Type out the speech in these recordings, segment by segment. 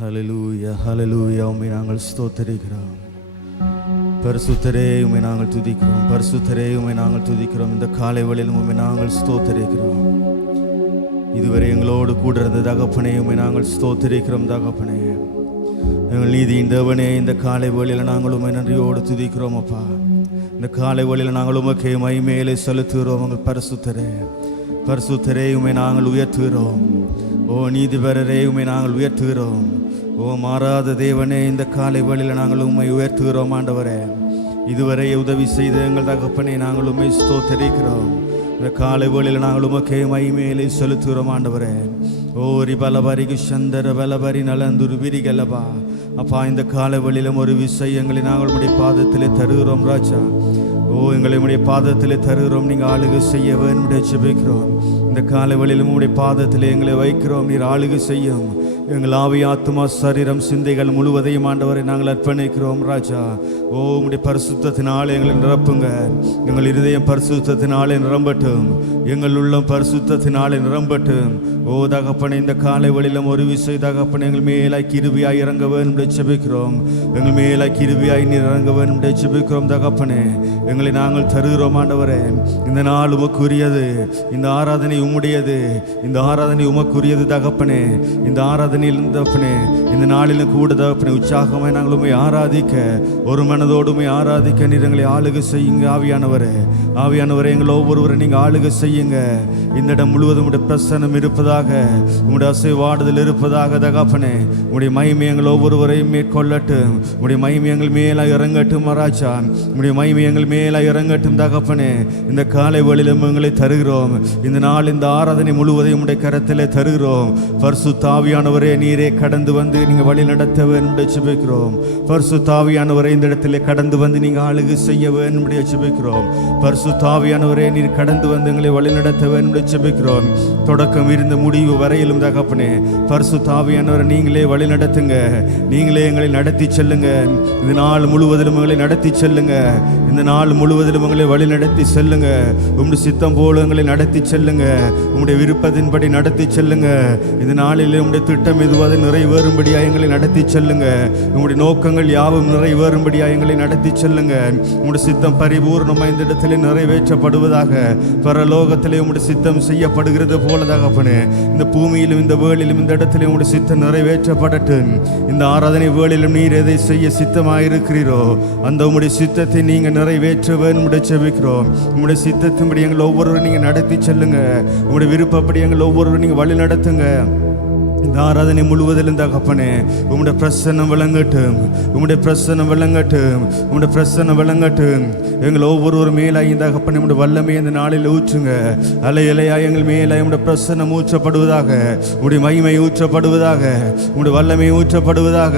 ஹல்லேலூயா ஹல்லேலூயா. உம்மை நாங்கள் ஸ்தோத்திரிக்கிறோம். பரிசுத்தரே உம்மை நாங்கள் துதிக்கிறோம். பரிசுத்தரே உம்மை நாங்கள் துதிக்கிறோம். இந்த காலை வேளையிலும் உம்மை நாங்கள் ஸ்தோத்திரிக்கிறோம். இதுவரை எங்களோடு கூட இருந்த தகப்பனே உம்மை நாங்கள் ஸ்தோத்திரிக்கிறோம். தகப்பனே, எங்கள் நீதியின் தேவனே, இந்த காலை வேளையில் நாங்கள் உம்மை நன்றியோடு துதிக்கிறோம். அப்பா, இந்த காலை வேளையில் நாங்கள் உமக்கே மகிமையிலே செலுத்துகிறோம். உங்கள் பரிசுத்தரே, பரிசுத்தரே உம்மை நாங்கள் உயர்த்துகிறோம். ஓ நீதிபரரே உம்மை நாங்கள் உயர்த்துகிறோம். ஓ மாறாத தேவனே, இந்த காலை வேளையில் நாங்கள் உம்மை உயர்த்துகிறோம். ஆண்டவரே, இதுவரை உதவி செய்த எங்கள் தகப்பனே நாங்கள் உம்மை ஸ்தோத்திரிக்கிறோம். இந்த காலை வேளையில் நாங்கள் உமக்கே மகிமையிலே செலுத்துகிறோம். ஆண்டவரே, ஓ ரிபலபரிகு சந்தர பலபரி நலந்துரு விரிகலபா. அப்பா, இந்த காலை வேளையிலும் ஒரு விஷயங்களை நாங்கள் உம்முடைய பாதத்திலே தருகிறோம். ராஜா, ஓ எங்களை உம்முடைய பாதத்திலே தருகிறோம். நீங்கள் ஆளுகை செய்ய வேண்டும் ஜெபிக்கிறோம். இந்த காலை வேளையிலும் உம்முடைய பாதத்திலே எங்களை வைக்கிறோம். நீர் ஆளுகை செய்யும். எங்கள் ஆவி, ஆத்மா, சரீரம், சிந்தைகள் முழுவதையும் ஆண்டவரை நாங்கள் அர்ப்பணிக்கிறோம். ராஜா, ஓ உம்முடைய பரிசுத்தத்தினாலே எங்களை நிரப்புங்க. எங்கள் இருதயம் பரிசுத்தத்தினாலே நிரம்பட்டும். எங்கள் உள்ளம் பரிசுத்தத்தினாலே நிரம்பட்டும். ஓ தகப்பனே, இந்த காலை வேளையிலும் ஒரு விஷயம் தகப்பனே, எங்கள் மேலாய் கிருபையாய் இறங்க வேண்டும் ஜெபிக்கிறோம். எங்கள் மேலாய் கிருபையாய் நீர் இறங்க வேண்டும் ஜெபிக்கிறோம். தகப்பனே, எங்களை நாங்கள் தருகிறோம். ஆண்டவரே, இந்த நாள் உமக்குரியது. இந்த ஆராதனை உம்முடையது. இந்த ஆராதனை உமக்குரியது. தகப்பனே, இந்த ஆராதனையில் தகப்பனே, இந்த நாளிலும் கூட தகப்பனே உற்சாகமாய் நாங்கள் உம்மை ஆராதிக்க, ஒரு மனதோடு உம்மை ஆராதிக்க நீர் எங்களை ஆளுகை செய்யுங்க. ஆவியானவரே, ஆவியானவரே, எங்கள் ஒவ்வொருவரை நீங்கள் ஆளுகை செய்யுங்க. இந்த இடம் முழுவதும் உடைய பிரசன்னம் இருப்பதாக, உங்களுடைய அசைவாடுதல் இருப்பதாக. தகப்பனே, உங்களுடைய மகிமை எங்கள் ஒவ்வொருவரையும் மேற்கொள்ளட்டும். உங்களுடைய மகிமை எங்கள் மேலாக இறங்கட்டும். ராஜா, உங்களுடைய மகிமை எங்கள் மேலாக இறங்கட்டும். தகப்பனே, இந்த காலை வேளையிலும் எங்களை தருகிறோம். இந்த நாள், இந்த ஆராதனை முழுவதையும் உடைய கரத்திலே தருகிறோம். பரிசுத்த ஆவியானவரே, நீரே கடந்து வந்து நீங்கள் வழி நடத்த வேண்டும் ஜெபிக்கிறோம். பரிசுத்த ஆவியானவரே, இந்த இடத்திலே கடந்து வந்து நீங்கள் ஆளுகை செய்ய வேண்டும் ஜெபிக்கிறோம். பரிசுத்த ஆவியானவரே, நீர் கடந்து வந்து எங்களை வழி நடத்த வேண்டும் ஜெபிக்கிறோம். தொடக்கம் இருந்த முடிவு வரையிலும் தகப்பனே, பரிசுத்த ஆவியானவரை நீங்களே வழி நடத்துங்க. நீங்களே எங்களை நடத்தி செல்லுங்க. இந்த நாள் முழுவதிலும் எங்களை நடத்தி செல்லுங்க. இந்த நாள் முழுவதிலும் எங்களை வழி நடத்தி செல்லுங்க. உம்முடைய சித்தம் போல எங்களை நடத்தி செல்லுங்க. உம்முடைய விருப்பத்தின்படி நடத்தி செல்லுங்க. இந்த நாளில் உம்முடைய திட்டம் எதுவாக நிறைவேறும்படியா எங்களை நடத்தி செல்லுங்க. உம்முடைய நோக்கங்கள் யாவும் நிறைவேறும்படியா எங்களை நடத்தி செல்லுங்க. உம்முடைய சித்தம் பரிபூர்ணமாக இந்த இடத்திலே நிறைவேற்றப்படுவதாக. பரலோகத்திலே உம்முடைய சித்தம் செய்யப்படுகிறது போல தகப்பனே, இந்த பூமியிலும் இந்த வேளிலும் இந்த இடத்திலே உம்முடைய சித்தம் நிறைவேற்றப்படட்டும். இந்த ஆராதனை வேளிலும் நீர் எதை செய்ய சித்தமாயிருக்கிறீரோ அந்த உம்முடைய சித்தத்தை நீங்கள் நிறைவேற்ற வேண்டும் ஜெபிக்கிறோம். உம்முடைய சித்தத்தின்படி எங்கள் ஒவ்வொருவரும் நீங்கள் நடத்தி செல்லுங்க. உம்முடைய விருப்பப்படி எங்கள் ஒவ்வொருவரும் நீங்கள் வழி நடத்துங்க. இந்த ஆராதனை முழுவதிலும் தகப்பனே, உம்முடைய பிரசன்னம் விளங்கட்டும். உம்முடைய பிரசன்னம் விளங்கட்டும். உம்முடைய பிரசன்னம் விளங்கட்டும். எங்கள் ஒவ்வொரு மேலாயும் தகப்பனே, உம்முடைய வல்லமை இந்த நாளில் ஊற்றுங்க. அலை இலையாய் எங்கள் மேலாய் உம்முடைய பிரசன்னம் ஊற்றப்படுவதாக. உம்முடைய மகிமை ஊற்றப்படுவதாக. உம்முடைய வல்லமை ஊற்றப்படுவதாக.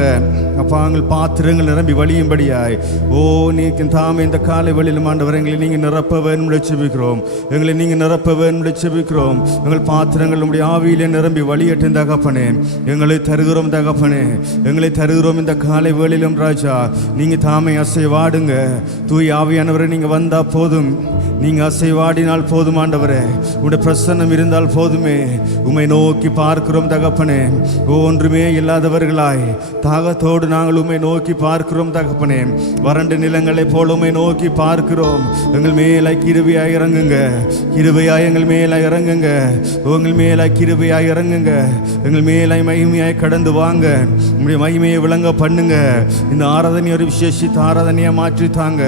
அப்பா, எங்கள் பாத்திரங்கள் நிரம்பி வழியும்படியாய், ஓ நீங்க தாமே இந்த காலை வழியிலும் ஆண்டவர் எங்களை நீங்கள் நிரப்ப வேண்டும் ஜெபிக்கிறோம். எங்களை நீங்கள் நிரப்ப வேண்டும் ஜெபிக்கிறோம். எங்கள் பாத்திரங்கள் உம்முடைய ஆவியிலே நிரம்பி வழியட்டும் தகப்பனே. எங்களை தருகிறோம் தகப்பனே, எங்களை தருகிறோம் இந்த காலை வேளையிலும். ராஜா, நீங்க தாமே அசைவாடுங்க. தூய் ஆவியானவரை நீங்க வந்தா போதும். நீங்க அசைவாடினால் போதும் ஆண்டவரே. உடைய பிரசன்னம் இருந்தால் போதுமே. உம்மை நோக்கி பார்க்கிறோம் தகப்பனே. ஒன்றுமே இல்லாதவர்களாய் தாகத்தோடு நாங்கள் உம்மை நோக்கி பார்க்கிறோம் தகப்பனே. வறண்ட நிலங்களை போல உம்மை நோக்கி பார்க்கிறோம். எங்கள் மேலாய் கிருபையாய் இறங்குங்க. கிருபையாய் எங்கள் மேலாய் இறங்குங்க. உங்கள் மேலாய் கிருபையாய் இறங்குங்க. எங்கள் மேலாய் மகிமையாய் கடந்து வாங்க. உங்களுடைய மகிமையை விளங்க பண்ணுங்க. இந்த ஆராதனை ஒரு விசேஷித்த ஆராதனையை மாற்றித்தாங்க.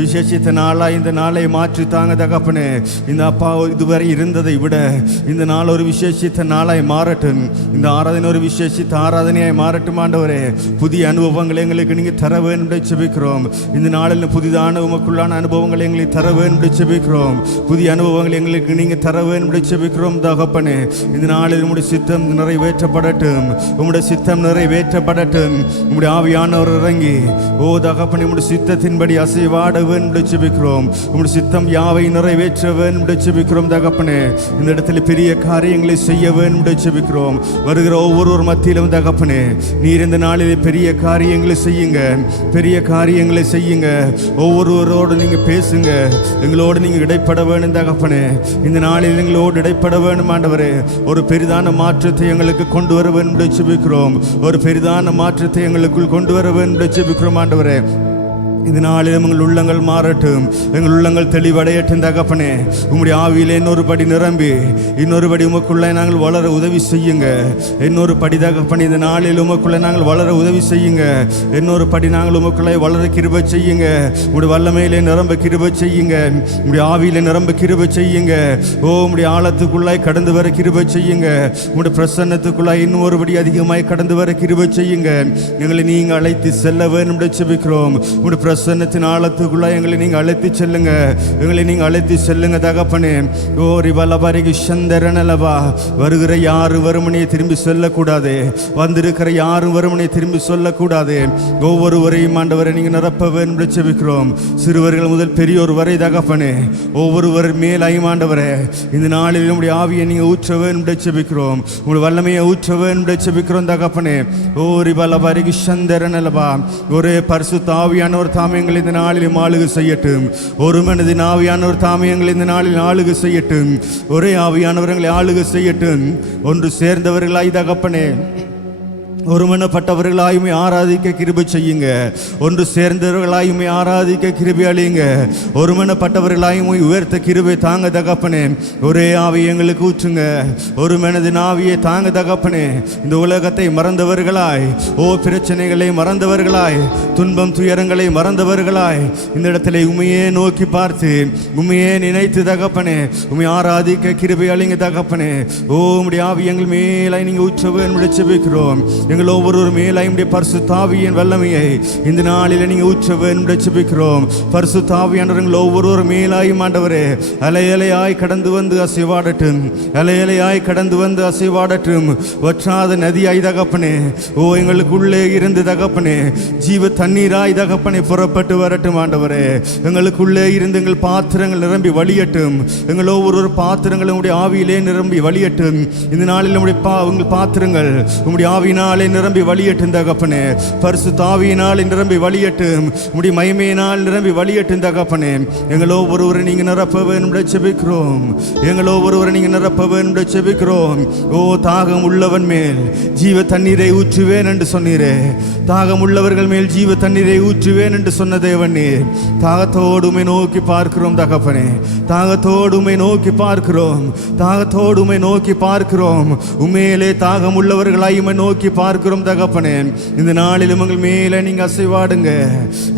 விசேஷித்த நாளாய் இந்த நாளை மாற்றித்தாங்க தகப்பனே. இந்த அப்பா, இதுவரை இருந்ததை விட இந்த நாள் ஒரு விசேஷித்த நாளாய் மாறட்டும். இந்த ஆராதனை ஒரு விசேஷித்த ஆராதனையாய் மாறட்டும் ஆண்டவரே. புதிய அனுபவங்களை எங்களுக்கு நீங்கள் தர வேண்டும் ஜெபிக்கிறோம். இந்த நாளில் புதிதான உமக்குள்ளான அனுபவங்களை எங்களுக்கு தர வேண்டும் ஜெபிக்கிறோம். புதிய அனுபவங்களை எங்களுக்கு நீங்கள் தர வேண்டும் ஜெபிக்கிறோம் தகப்பனே. இந்த நாளில் உம்முடைய சித்தம் நிறைவேற்றப்படட்டும். உம்முடைய சித்தம் நிறைவேற்றப்படட்டும். உம்முடைய ஆவியானவர் இறங்கி, ஓ தகப்பனே, உம்முடைய சித்தத்தின்படி அசைவாட வேண்டும் ஜெபிக்கிறோம். உம்முடைய சித்தம் யாவை நிறைவேற்ற வேண்டும் ஜெபிக்கிறோம் தகப்பனே. இந்த இடத்துல பெரிய காரியங்களை செய்ய வேண்டும் ஜெபிக்கிறோம். வருகிற ஒவ்வொரு மத்தியிலும் தகப்பனே, நீர் இந்த நாளிலே பெரிய காரியங்களை செய்யுங்க. பெரிய காரியங்களை செய்யுங்க. ஒவ்வொருவரோடு நீங்க பேசுங்க. எங்களோடு நீங்க இடைப்பட வேண்டும் தகப்பனே. இந்த நாளில் எங்களோடு இடைப்பட வேண்டும் ஆண்டவரே. ஒரு பெரிதான மாற்றத்தை எங்களுக்கு எங்களுக்கு கொண்டு வர வேண்டும் என்று ஜெபிக்கிறோம். ஒரு பெரிதான மாற்றத்தை எங்களுக்குள் கொண்டு வர வேண்டும் என்று ஜெபிக்கிறோம் ஆண்டவரே. இந்த நாளிலும் எங்கள் உள்ளங்கள் மாறட்டும், எங்கள் உள்ளங்கள் தெளிவடையட்டும் தகப்பனே. உம்முடைய ஆவியிலே இன்னொரு படி நிரம்பி இன்னொரு படி உமக்குள்ளே நாங்கள் வளர உதவி செய்யுங்க. இன்னொரு படி தகப்பனே, இந்த நாளில் உமக்குள்ளே நாங்கள் வளர உதவி செய்யுங்க. இன்னொரு படி நாங்கள் உமக்குள்ளே வளர கிருபை செய்யுங்க. உம்முடைய வல்லமையிலே நிரம்ப கிருபை செய்யுங்க. உம்முடைய ஆவியிலே நிரம்ப கிருபை செய்யுங்க. ஓ உம்முடைய ஆழத்துக்குள்ளாய் கடந்து வர கிருபை செய்யுங்க. உம்முடைய பிரசன்னத்துக்குள்ளாய் இன்னும் ஒருபடி அதிகமாய் கடந்து வர கிருபை செய்யுங்க. எங்களை நீங்கள் அழைத்து செல்ல வேண்டும் என்று ஜெபிக்கிறோம். உம்முடைய பிரசன்னத்தின் ஆழத்துக்குள்ள எங்களை நீங்க அழைத்து செல்லுங்க. எங்களை நீங்க அழைத்து செல்லுங்க தகப்பனே. ஓ ரிவலபரிகு சந்தரனலவா, வருகிற யாரும் வருமனையை திரும்பி சொல்லக்கூடாது, வந்திருக்கிற யாரும் வருமனையை திரும்பி சொல்லக்கூடாது. ஒவ்வொருவரையும் ஆண்டவரை நீங்க நிரப்ப வேண்டும் ஜெபிக்கிறோம். சிறுவர்கள் முதல் பெரியோர் வரை தகப்பனே, ஒவ்வொருவர் மேலாயும் ஆண்டவரே இந்த நாளில் உடைய ஆவியை நீங்க ஊற்ற வேண்டும் ஜெபிக்கிறோம். உங்களுடைய வல்லமையை ஊற்ற வேண்டும் ஜெபிக்கிறோம் தகப்பனே. ஓ ரிவலபரிகு சந்தரனலவா, ஒரே பரிசுத்த ஆவியானவர் தாமியங்கள் இந்த நாளில் ஆளுகை செய்யட்டும். ஒரு மனதின் ஆவியானவர் தாமியங்கள் இந்த நாளில் ஆளுகை செய்யட்டும். ஒரே ஆவியானவர்களை ஆளுகை செய்யட்டும். ஒன்று சேர்ந்தவர்களாய் தகப்பனே, ஒருமனப்பட்டவர்களாயுமே ஆராதிக்க கிருபை செய்யுங்க. ஒன்று சேர்ந்தவர்களாயுமே ஆராதிக்க கிருபை அளியுங்க. ஒருமனப்பட்டவர்களாயுமே உயர்த்த கிருபை தாங்க தகப்பனே. ஒரே ஆவியை எங்களுக்கு ஊற்றுங்க. ஒரு மனதின் ஆவியை தாங்க தகப்பனே. இந்த உலகத்தை மறந்தவர்களாய், ஓ பிரச்சனைகளை மறந்தவர்களாய், துன்பம் துயரங்களை மறந்தவர்களாய் இந்த இடத்துல உண்மையே நோக்கி பார்த்து உண்மையே நினைத்து தகப்பனே உண்மை ஆராதிக்க கிருபை அளிங்க தகப்பனே. ஓ உம்முடைய ஆவி எங்கள் மேலாய் நீங்க ஊற்றவே ஜெபிக்கிறோம். எங்கள் ஒவ்வொரு மேலாயுடைய பரிசுத்த ஆவியின் வல்லமையை இந்த நாளில் நீங்க ஊற்ற வேண்டும் ஜெபிக்கிறோம். பரிசுத்த ஆவியானவர்கள் ஒவ்வொரு மேலாயும் ஆண்டவரே அலையலையாய் கடந்து வந்து அசைவாடட்டும். அலையலையாய் கடந்து வந்து அசைவாடட்டும். வற்றாத நதியாய் தகப்பனே, ஓ எங்களுக்குள்ளே இருந்து தகப்பனே ஜீவ தண்ணீராய் தகப்பனே புறப்பட்டு வரட்டும் ஆண்டவரே. எங்களுக்குள்ளே இருந்து எங்கள் பாத்திரங்கள் நிரம்பி வழியட்டும். எங்கள் ஒவ்வொரு பாத்திரங்களும் உடைய ஆவியிலே நிரம்பி வழியட்டும். இந்த நாளில் உங்கள் பாத்திரங்கள் உங்களுடைய ஆவியினாலே நிரம்பி வழியட்டும் தகப்பனே. பரிசுத்த ஆவியினால் நிரம்பி வழியட்டும். உம்முடைய மகிமையினால் நிரம்பி வழியட்டும் தகப்பனே. எங்கள் ஒவ்வொருவரை நீங்க நிரப்ப வேண்டும் என்று ஜெபிக்கிறோம். எங்கள் ஒவ்வொருவரை நீங்க நிரப்ப வேண்டும் என்று ஜெபிக்கிறோம். ஓ தாகம் உள்ளவன் மேல் ஜீவ தண்ணீரை ஊற்றுவேன் என்று சொன்னீரே. தாகம் உள்ளவர்கள் மேல் ஜீவ தண்ணீரை ஊற்றுவேன் என்று சொன்ன தேவனே, தாகத்தோடுமை நோக்கி பார்க்கிறோம் தகப்பனே. தாகத்தோடுமை நோக்கி பார்க்கிறோம். தாகத்தோடுமை நோக்கி பார்க்கிறோம். உண்மையிலே தாகம் உள்ளவர்களாய் நோக்கி பார்க்கிறோம் தகப்பனே. இந்த நாளிலும் எங்கள் மேல நீங்க அசைவாடுங்க.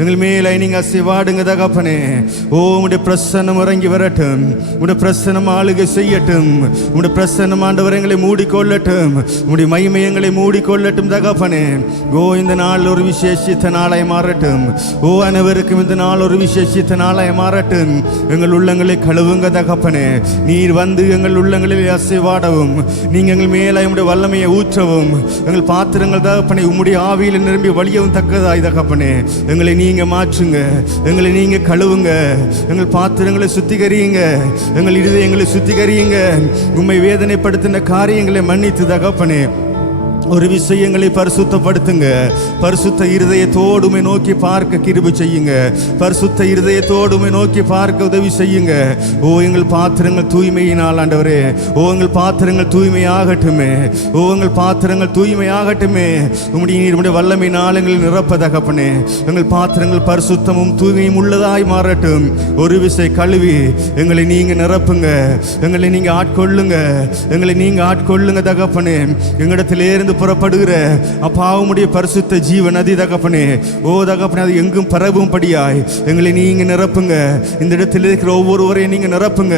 எங்கள் மேல நீங்க அசைவாடுங்க தகப்பனே. ஓ உம்முடைய பிரசன்னம் இறங்கி வரட்டும். உம்முடைய பிரசன்னம் ஆளுகை செய்யட்டும். உம்முடைய பிரசன்னம் ஆண்டவர் எங்களை மூடிக்கொள்ளட்டும். உம்முடைய மகிமை எங்களை மூடிக்கொள்ளட்டும் தகப்பனே. ஓ இந்த நாள் ஒரு விசேஷித்த நாளாய் மாறட்டும். ஓ அனைவருக்கும் இந்த நாள் ஒரு விசேஷித்த நாளாய் மாறட்டும். எங்கள் உள்ளங்களை கழுவுங்க தகப்பனே. நீர் வந்து எங்கள் உள்ளங்களில் அசைவாடவும், நீங்க எங்கள் மேல உம்முடைய வல்லமையை ஊற்றவும், எங்கள் பாத்திரங்கள் தகப்பனே உம்முடைய ஆவியில் நிரம்பி வழியவும் தக்கதாய் தகப்பனே. எங்களை நீங்க மாற்றுங்க. எங்களை நீங்க கழுவுங்க. எங்கள் பாத்திரங்களை சுத்திகரியுங்க. எங்கள் இருதயங்களை சுத்திகரியுங்க. உம்மை வேதனைப்படுத்தின காரியங்களை மன்னித்து தகப்பனே ஒரு விஷயங்களை பரிசுத்தப்படுத்துங்க. பரிசுத்த இருதயத்தோடுமை நோக்கி பார்க்க கிருபை செய்யுங்க. பரிசுத்த இருதயத்தோடுமை நோக்கி பார்க்க உதவி செய்யுங்க. ஓ எங்கள் பாத்திரங்கள் தூய்மையினால் ஆண்டவரே, ஓ எங்கள் பாத்திரங்கள் தூய்மையாகட்டுமே. ஓ எங்கள் பாத்திரங்கள் தூய்மையாகட்டுமே. உம்முடைய வல்லமையினால் எங்களை நிரப்ப தகப்பனே. எங்கள் பாத்திரங்கள் பரிசுத்தமும் தூய்மையும் உள்ளதாய் மாறட்டும். ஒரு விசை கழுவி எங்களை நீங்க நிரப்புங்க. எங்களை நீங்க ஆட்கொள்ளுங்க. எங்களை நீங்க ஆட்கொள்ளுங்க தகப்பனே. எங்களிடத்திலே இருந்து புறப்படுகிற அப்பாவுடைய பரிசுத்த ஜீவ நதி தகப்பனே, ஓ தகப்பனே அது எங்கும் பரவும் படியாய் எங்களை நீங்க நிரப்புங்க. இந்த இடத்தில் இருக்கிற ஒவ்வொருவரையும் நீங்க நிரப்புங்க.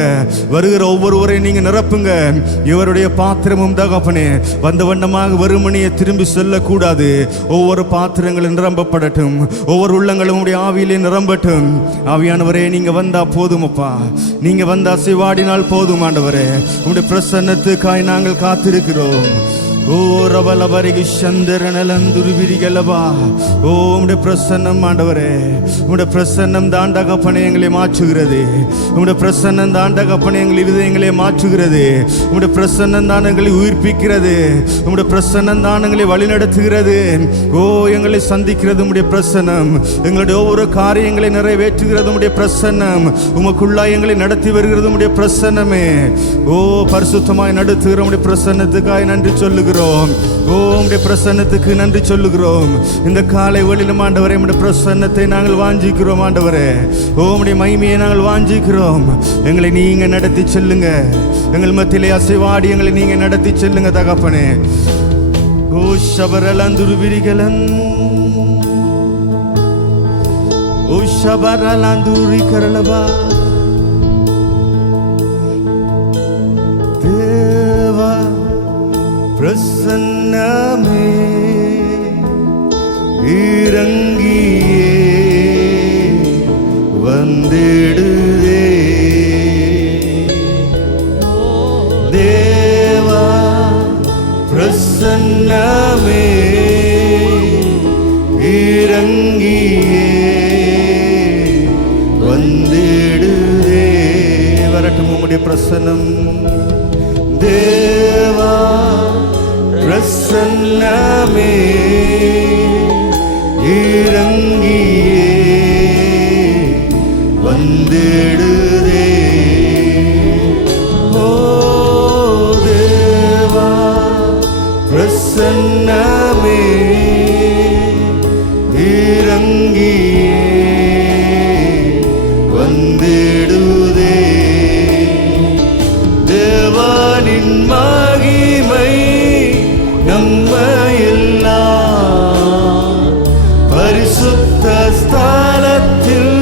வருகிற ஒவ்வொருவரையும் நீங்க நிரப்புங்க. இவருடைய பாத்திரமும் தகப்பனே வந்த வண்ணமாக வருமணியை திரும்பி செல்லக்கூடாது. ஒவ்வொரு பாத்திரங்களும் நிரம்பப்படட்டும். ஒவ்வொரு உள்ளங்களும் உடைய ஆவியிலே நிரம்பட்டும். ஆவியானவரே நீங்க வந்தா போதும் அப்பா. நீங்க வந்தா அசைவாடினால் போதும் ஆண்டவரே. உங்களுடைய பிரசன்னத்துக்காய் நாங்கள் காத்திருக்கிறோம். ஓ ரவலபரிகு சந்திரனலந்துருவிரிகளவா, ஓ உம்முடைய பிரசன்னம் ஆண்டவரே, உம்முடைய பிரசன்னம் தான் தகப்பனே எங்களை மாற்றுகிறது. உம்முடைய பிரசன்னம் தான் தகப்பனே எங்கள் இருதயங்களை மாற்றுகிறது. உம்முடைய பிரசன்னம் தான் எங்களை உயிர்ப்பிக்கிறது. உம்முடைய பிரசன்னம் தான் எங்களை வழிநடத்துகிறது. ஓ எங்களை சந்திக்கிறது உம்முடைய பிரசன்னம். எங்களுடைய ஒவ்வொரு காரியங்களை நிறைவேற்றுகிறது உம்முடைய பிரசன்னம். உமக்குள்ளாய் எங்களை நடத்தி வருகிறது உம்முடைய பிரசன்னமே. ஓ பரிசுத்தமாய் நடத்துகிற உம்முடைய பிரசன்னத்துக்காய் நன்றி சொல்லுகிறோம். சொல்லுகிறோம். உம்முடைய பிரசன்னத்துக்கு நன்றி சொல்லுகிறோம். இந்த காலை வேளையிலும் ஆண்டவரே உம்முடைய பிரசன்னத்தை நாங்கள் வாஞ்சிக்கிறோம். ஆண்டவரே உம்முடைய மகிமையை நாங்கள் வாஞ்சிக்கிறோம். எங்களை நீங்க நடத்தி செல்லுங்க. எங்கள் மத்தியிலே அசைவாடி எங்களை நீங்க நடத்தி செல்லுங்க தகப்பனே. ஓ ஷபரலந்துரு விரிகலன் ஓ ஷபரலந்துரி கரலபா தேவா பிரசன்னமே இறங்கியே வந்திடுதே. தேவா பிரசன்னமே இறங்கியே வந்திடுதே. வரட்டும் உம்முடைய பிரசன்னம். தேவா பிரசன்னமே இறங்கியே வந்திடுதே. ஓ தேவா பிரசன்னமே இறங்கியே வந்திடுதே. தேவனின் மகிமை நம்மையெல்லாம் பரிசுத்த ஸ்தலத்தில்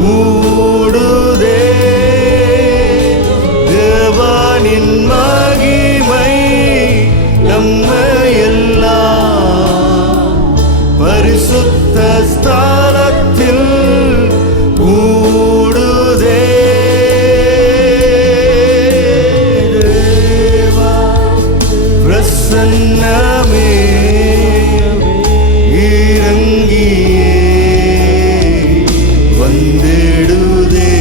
மூடுதே. தேவனின் மகிமை நம்மையெல்லாம் பரிசுத்த ஸ்தலத்தில் மூடுதே. தேவா பிரசன்னமே இறங்கியே வந்திடுதே.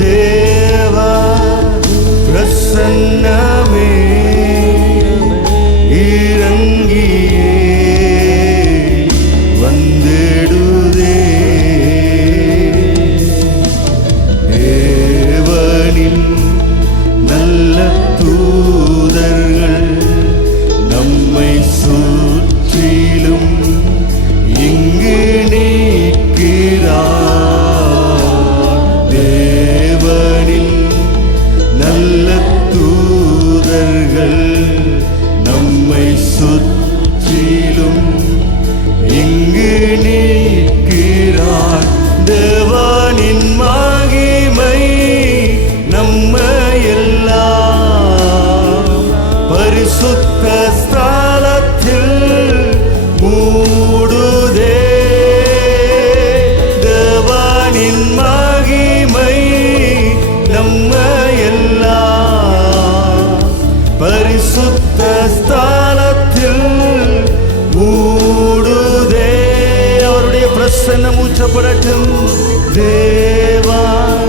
தேவா பிரசன்னமே இறங்கியே வந்திடுதே. தேவனின் நல்ல தூதர்கள் நம்மை சுற்றிலும் இங்கு நிற்கிறார். தேவனின் நல்ல தூதர்கள் நம்மை சுற்றிலும் இங்கு நிற்கிறார். தேவனின் மகிமை நம்மையெல்லாம் பரிசுத்த ஸ்தலத்தில் மூடுதே. தேவனின் மகிமை நம்மையெல்லாம் பரிசுத்த ஸ்தலத்தில் மூடுதே. அவருடைய பிரசன்னம் ஊற்றப்படட்டும். தேவா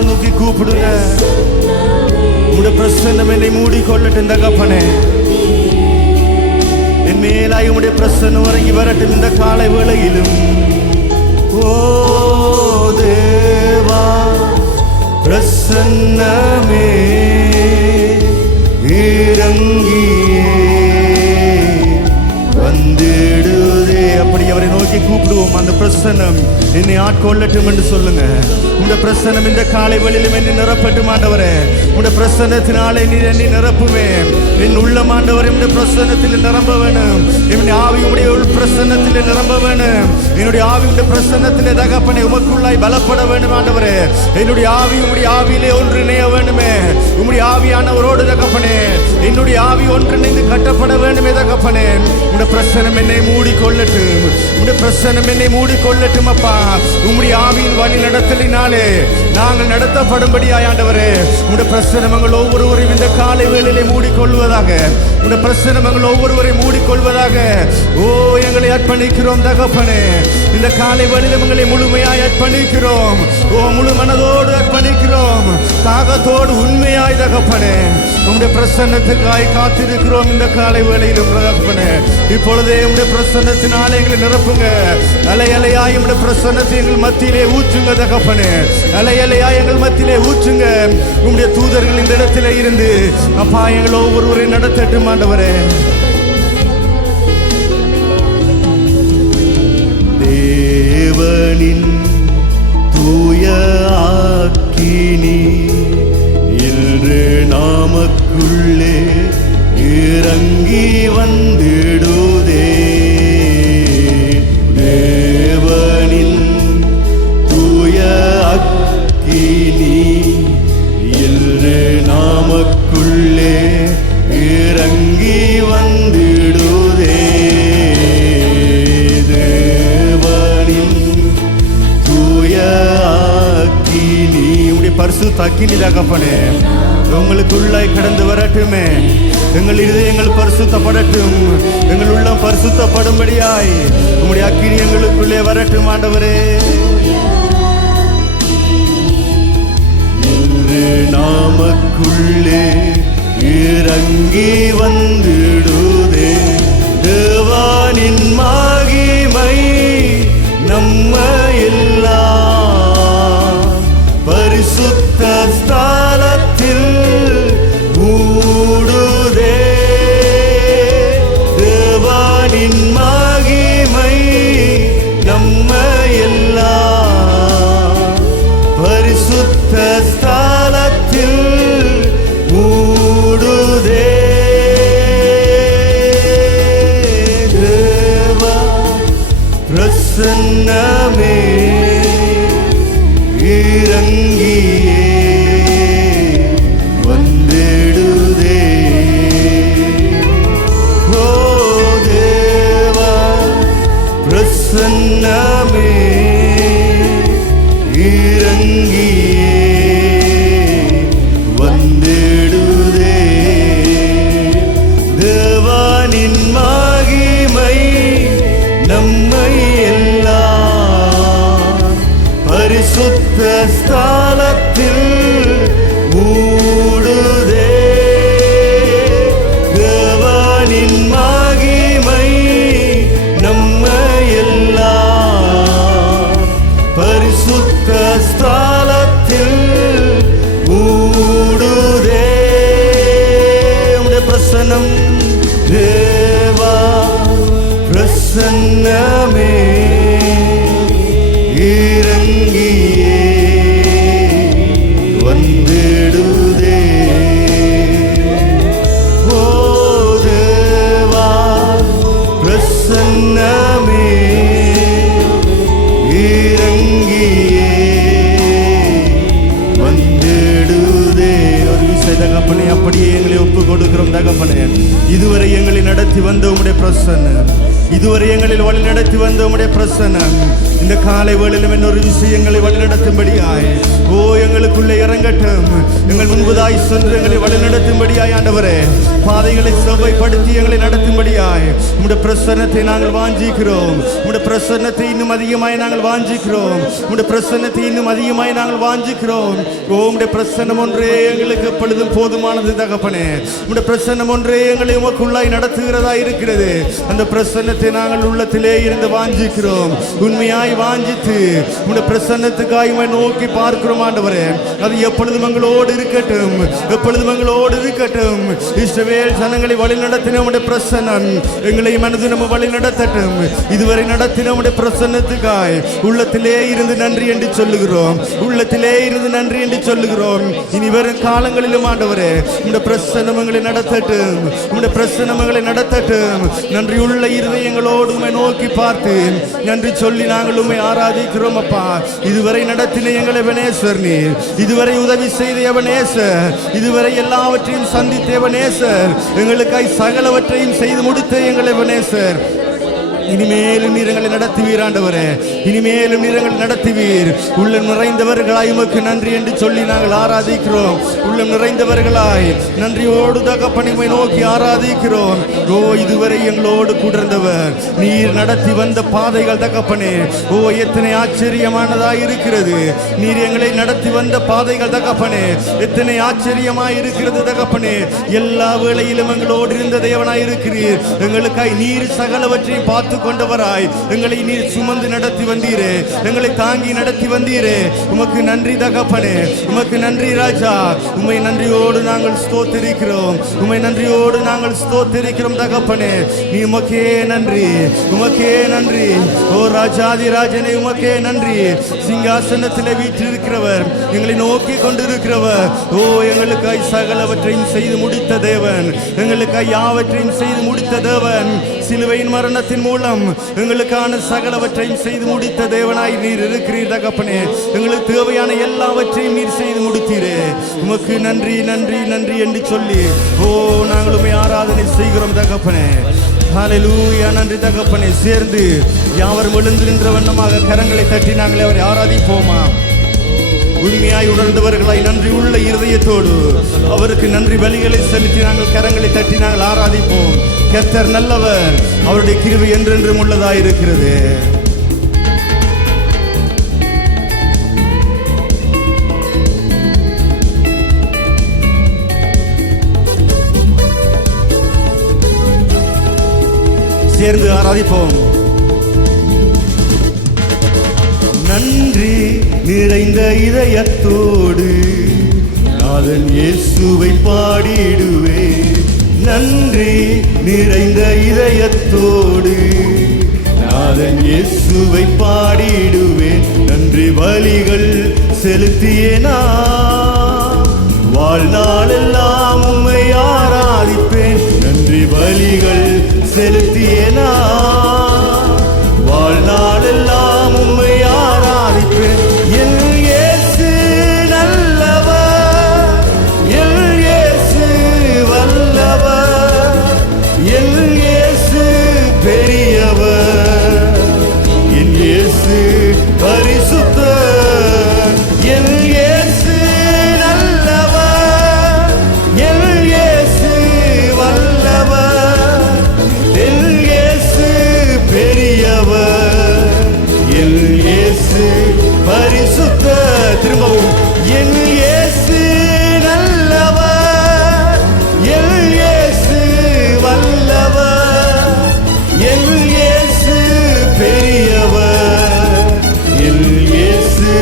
நோக்கி கூப்பிடுங்க. உடைய பிரசன்னம் என்னை மூடிக்கொள்ளட்டும் தகப்பனே. என் மேலாய் உடைய பிரசன்னம் இறங்கி வரட்டும் இந்த காலை வேளையிலும். ஓ தேவா பிரசன்னமே இறங்கியே வந்திடுதே. அப்படி அவரை நோக்கி கூப்பிடுவோம். அந்த பிரசன்னம் என்னை ஆட்கொள்ளட்டும் என்று சொல்லுங்க. இந்த பிரசன்னம் இந்த காலை வேளையிலும் என்னை நிரப்பட்டும் ஆண்டவரே. உடைய பிரசன்னத்தினாலே நீர் என்னை நிரப்புவேன். என் உள்ளம் ஆண்டவரே உடைய பிரசன்னத்தில் நிரம்ப வேணும். என்னுடைய ஆவி உடைய பிரசன்னத்தில் நிரம்ப வேணும். என்னுடைய ஆவி உடைய பிரசன்னத்திலே தகப்பனே உமக்குள்ளாய் பலப்பட வேண்டும் ஆண்டவரே. என்னுடைய ஆவி உம்முடைய ஆவியிலே ஒன்றிணைய வேண்டுமே. உம்முடைய ஆவியானவரோடு தகப்பனே என்னுடைய ஆவி ஒன்றிணைந்து கட்டப்பட வேண்டுமே தகப்பனே. உடைய பிரசன்னம் என்னை மூடிக்கொள்ளட்டும். உடைய பிரசன்னம் என்னை மூடிக்கொள்ளட்டும் அப்பா. உம்முடைய ஆவியின் வழி நடத்தலினாலே நாங்கள் நடத்தப்படும்படியாய் ஆண்டவரே உடைய பிரசன்னம் எங்கள் ஒவ்வொருவரையும் இந்த காலை வேளையிலே மூடிக்கொள்வதாக. உடைய பிரசன்னம் எங்கள் ஒவ்வொருவரையும் மூடிக்கொள்வதாக. ஓ எங்களை அர்ப்பணிக்கிறோம் தகப்பனே. இந்த காலை வேளையிலே எங்களை முழுமையாய் அர்ப்பணிக்கிறோம். ஓ முழு மனதோடு அர்ப்பணிக்கிறோம். தாகத்தோடு உண்மையாய் தகப்பனே உம்முடைய பிரசன்னத்துக்காய் காத்திருக்கிறோம். இந்த காலை வேளையிலும் தகப்பனே, இப்பொழுதே உம்முடைய பிரசன்னத்தினாலே எங்களை நிரப்புங்க. அலை அலையாய் உம்முடைய பிரசன்னத்தை எங்கள் மத்தியிலே ஊற்றுங்க தகப்பனே. அலை அலையாய் எங்கள் மத்தியிலே ஊற்றுங்க. உம்முடைய தூதர்கள் இந்த இடத்திலே இருந்து அப்பா எங்கள் ஒவ்வொருவரை நடத்தட்டும் ஆண்டவரே. தேவனின் தூய ஆக்கினி இன்று நாமக்குள்ளே இறங்கி வந்திடுதே. தேவனின் தூய அக்கினி இன்று நாமக்குள்ளே இறங்கி வந்திடுதே. பரிசுத்த அக்கினி தகப்பனே உங்களுக்குள்ளாய் கடந்து வரட்டுமே. எங்கள் இதயங்கள் பரிசுத்தப்படட்டும். எங்கள் உள்ளம் பரிசுத்தப்படும்படியாய் உம்முடைய அக்கினி எங்களுக்குள்ளே வரட்டும் ஆண்டவரே. நாமக்குள்ளே இறங்கி வந்திடுதே. தேவனின் மகிமை நம்ம எல்லாம் பரிசுத்த ஸ்தலத்தில் மூடுதே. தேவனின் மகிமை நம்ம எல்லாம் பரிசுத்த ஸ்தலத்தில் மூடுதே. தேவ பிரசன்னமே இறங்கியே வந்திடுதே. ஓ தேவா பிரசன்னமே இறங்கியே வந்திடுதே. தேவனின் மகிமை நம்மை எல்லாம் பரிசுத்த ஸ்தலத்தில் மூடுதே. தேவனின் மகிமை நம்மை எல்லாம் பரிசுத்த ஸ்தலத்தில் மூடுதே. உம்முடைய பிரசன்னம் தேவா பிரசன்னமே இறங்கியே வந்திடுதே. ஓ தேவா பிரசன்னமே இறங்கியே வந்திடுதே. ஒரு விஷய தகப்பனே, அப்படியே எங்களை ஒப்பு கொடுக்கிறோம் தகப்பனே. இதுவரை எங்களை நடத்தி வந்த உம்முடைய பிரசன்னம், இதுவரை எங்களில் வழி நடத்தி வந்த உம்முடைய பிரசன்னம் இந்த காலை வேளையிலும் இன்னொரு விஷயங்களை வழிநடத்தும்படியாய் ஓ எங்களுக்குள்ளே இறங்கட்டும். எங்கள் முன்பதாய் சென்று எங்களை வழிநடத்தும்படியாய் ஆண்டவரே, பாதைகளை செவ்வாய்ப்படுத்தி எங்களை நடத்தும்படியாய் உம்முடைய பிரசன்னத்தை நாங்கள் வாஞ்சிக்கிறோம். உம்முடைய பிரசன்னத்தை இன்னும் அதிகமாய் நாங்கள் வாஞ்சிக்கிறோம். உம்முடைய பிரசன்னத்தை இன்னும் அதிகமாய் நாங்கள் வாஞ்சிக்கிறோம். ஓ உம்முடைய பிரசன்னம் ஒன்றே எங்களுக்கு எப்பொழுதும் போதுமானது தகப்பனே. உம்முடைய பிரசன்னம் ஒன்றே எங்களை உமக்குள்ளாய் நடத்துகிறதா இருக்கிறது. அந்த பிரசன்னத்தை நாங்கள் உள்ளத்திலே இருந்து வாஞ்சிக்கிறோம். உண்மையாய் வாஞ்சித்து உம்முடைய பிரசன்னத்துக்காய் நோக்கி பார்க்கிறோம் ஆண்டவரே. அது எப்பொழுதும் எங்களோடு இருக்கட்டும், எப்பொழுதும் எங்களோடு இருக்கட்டும். இஸ்ரவேல் ஜனங்களை வழி நடத்தின உம்முடைய பிரசன்னம் எங்களை மனது நம்ம வழி நடத்தட்டும். இதுவரை நடத்தின உம்முடைய பிரசன்னத்துக்காய் உள்ளத்திலே இருந்து நன்றி என்று சொல்லுகிறோம். உள்ளத்திலே இருந்து நன்றி என்று சொல்லுகிறோம். இனி வரும் காலங்களிலும் ஆண்டவரே உம்முடைய பிரசன்னம் எங்களை நடத்தட்டும். உம்முடைய பிரசன்னம் எங்களை நடத்தட்டும். நன்றியுள்ள இருதயங்களோடு உம்மை நோக்கி பார்த்து நன்றி சொல்லி நாங்கள் உம்மை ஆராதிக்கிறோம் அப்பா. இதுவரை நடத்தின எங்களை எபனேசர் நீர், இதுவரை உதவி செய்த எபனேசர், இதுவரை எல்லாவற்றையும் சந்தித்த எபனேசர், எங்களுக்காய் சகலவற்றையும் செய்து முடித்த எங்கள் எபனேசர். இனிமேலும் நீர் எங்களை நடத்துவீர் ஆண்டவரே, இனிமேலும் நீர் எங்களை நடத்துவீர். உள்ளம் நிறைந்தவர்களாய் உமக்கு நன்றி என்று சொல்லி நாங்கள் ஆராதிக்கிறோம். உள்ளம் நிறைந்தவர்களாய் நன்றியோடு தகப்பனை நோக்கி ஆராதிக்கிறோம். ஓ, இதுவரை எங்களோடு கூடர்ந்தவர், நீர் நடத்தி வந்த பாதைகள் தகப்பனே, ஓ எத்தனை ஆச்சரியமானதாய் இருக்கிறது. நீர் எங்களை நடத்தி வந்த பாதைகள் தகப்பனே எத்தனை ஆச்சரியமாய் இருக்கிறது தகப்பனே. எல்லா வேளையிலும் எங்களோடு இருந்த தேவனாய் இருக்கிறீர். எங்களுக்காய் நீர் சகலவற்றையும் பார்த்து கொண்டவராய் எங்களை நீர் சுமந்து நடத்தி வந்தீரே, எங்களை தாங்கி நடத்தி வந்தீரே. உமக்கு நன்றி தகப்பனே, உமக்கு நன்றி ராஜா. உம்மை நன்றியோடு நாங்கள் ஸ்தோத்திரிக்கிறோம், உம்மை நன்றியோடு நாங்கள் ஸ்தோத்திரிக்கிறோம் தகப்பனே. நீ உமக்கே நன்றி, உமக்கே நன்றி. ஓ ராஜாதி ராஜனே உமக்கே நன்றி. சிங்காசனத்திலே வீற்றிருக்கிறவர், எங்களை நோக்கி கொண்டிருக்கிறவர், ஓ எங்களுக்காய் சகலவற்றையும் செய்து முடித்த தேவன், எங்களுக்காய் யாவற்றையும் செய்து முடித்த தேவன். சிலுவையின் மரணத்தின் மூலம் எங்களுக்கான சகலவற்றையும் செய்து முடித்த தேவனாய் நீர் இருக்கிறீர் தகப்பனே. எங்களுக்கு தேவையான எல்லாவற்றையும் நீர் செய்து முடித்தீரே. உமக்கு நன்றி நன்றி நன்றி என்று சொல்லி ஓ நாங்கள் உம்மை ஆராதனை செய்கிறோம் தகப்பனே. ஹல்லேலூயா, நன்றி தகப்பனே. சேர்ந்து யாவரும் எழுந்து நின்ற வண்ணமாக கரங்களை தட்டி நாங்கள் அவரை ஆராதிப்போமா? உண்மையாய் உணர்ந்தவர்களாய் நன்றி உள்ள இருதயத்தோடு அவருக்கு நன்றி பலிகளை செலுத்தி நாங்கள் கரங்களை தட்டி நாங்கள் ஆராதிப்போம். கர்த்தர் நல்லவர், அவருடைய கிருபை என்றென்றும் உள்ளதாய் இருக்கிறது. சேர்ந்து ஆராதிப்போம். நன்றி நிறைந்த இதயத்தோடு நாதன் இயேசுவை பாடிடுவே. நன்றி நிறைந்த இதயத்தோடு நாதன் இயேசுவை பாடிடுவேன். நன்றி பலிகள் செலுத்தியேனா வாழ்நாளெல்லாம் உம்மை ஆராதிப்பேன். நன்றி பலிகள் செலுத்தியேனா வாழ்நாளெல்லாம் உம்மை ஆராதிப்பேன். என் இயேசு நல்லவர், என் இயேசு வல்லவர், என் இயேசு பெரியவர், என் இயேசு பரிசுத்தர். என் இயேசு நல்லவர், என் இயேசு வல்லவர், என் இயேசு பெரியவர், என் இயேசு பரிசுத்தர். திரும்பவும் என் இயேசு நல்லவர், என் இயேசு வல்லவர், என் இயேசு பெரியவர், என் இயேசு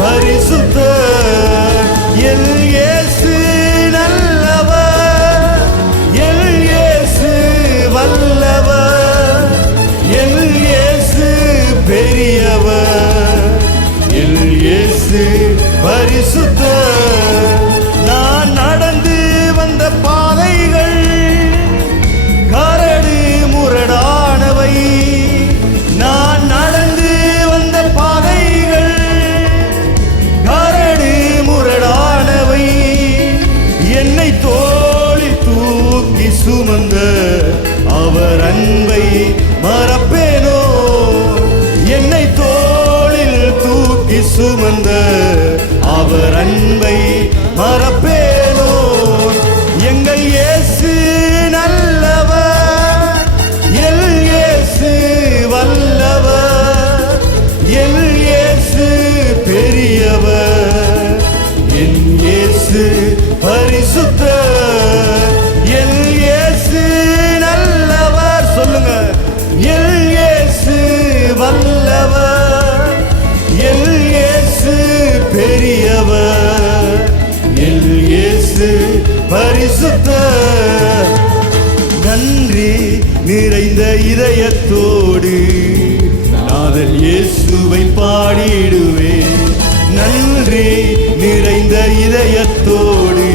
பரிசுத்தர். என் இயேசு நல்லவர், என் இயேசு வல்லவர், என் இயேசு பெரியவர், என் இயேசு பரிசுத்தர். நான் நடந்து வந்த பாதைகள் கரடு முரடானவை, நான் நடந்து வந்த பாதைகள் கரடு முரடானவை. என்னை தோளில் தூக்கி சுமந்த அவர் அன்பை மறப்பேனோ? என்னை தோளில் தூக்கி சுமந்த அவர் அன்பை மறப்பேனோ? எங்கள் இயேசு நல்லவர், என் இயேசு வல்லவர், என் இயேசு பெரியவர், என் இயேசு பரிசுத்தர். என் இயேசு நல்லவர், சொல்லுங்க. என் இயேசு வல்லவர், என் இயேசு பெரியவர், என் இயேசு பரிசுத்தர். நன்றி நிறைந்த இதயத்தோடு நாதன் இயேசுவை பாடிடுவேன். நன்றி நிறைந்த இதயத்தோடு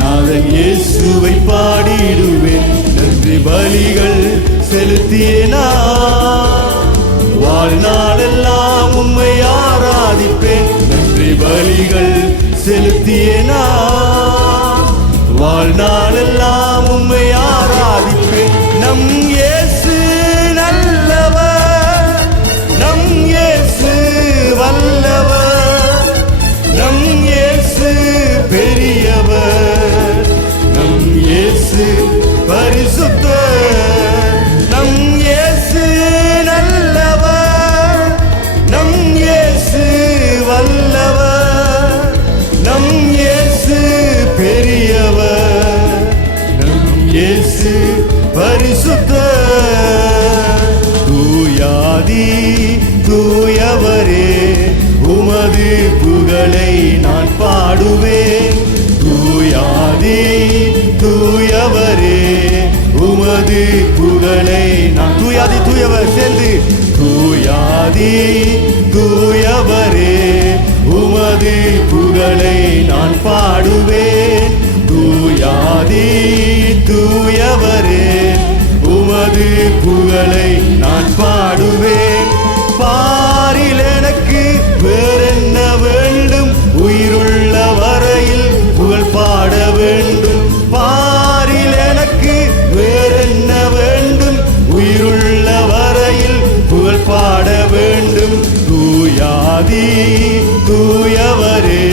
நாதன் இயேசுவை பாடிடுவேன். நன்றி பலிகள் செலுத்தியேனா வாழ்நாளெல்லாம் உம்மை ஆராதிப்பேன். நன்றி பலிகள் செலுத்தியேனா வாழ்நாளெல்லாம் உம்மை ஆராதிப்பேன். நம் இயேசு நல்ல தூயவரே உமது புகழை நான் தூயாதி தூயவர் சேர்ந்து தூயாதி தூயவரே உமது புகழை நான் பாடுவேன் தூயாதி தூயவரே உமது புகழை நான் பாடுவேன் பாரில் எனக்கு வேறென்ன வேண்டும் உயிருள்ள வரையில் புகழ் பாட வேண்டும் பாரில் எனக்கு வேறென்ன வேண்டும் உயிருள்ள வரையில் புகழ் பாட வேண்டும் தூயாதி தூயவரே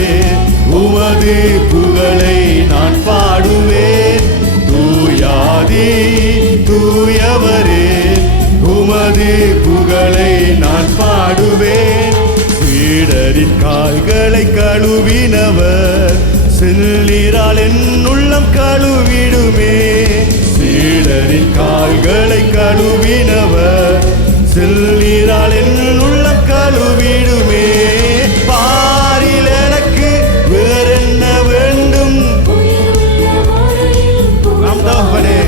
உமது புகழை நான் பாடுவேன் தூயாதி தூயவரே உமது புகழை நான் பாடுவேன் சீடரின் கால்களை கழுவினவர் செல்லீரால் என் உள்ளம் கழுவிடுமே சீடரின் கால்களை கழுவினவர் செல்லீரால் என் உள்ளம் கழுவிடுமே பாரில் எனக்கு வேறென்ன வேண்டும் தகப்பனே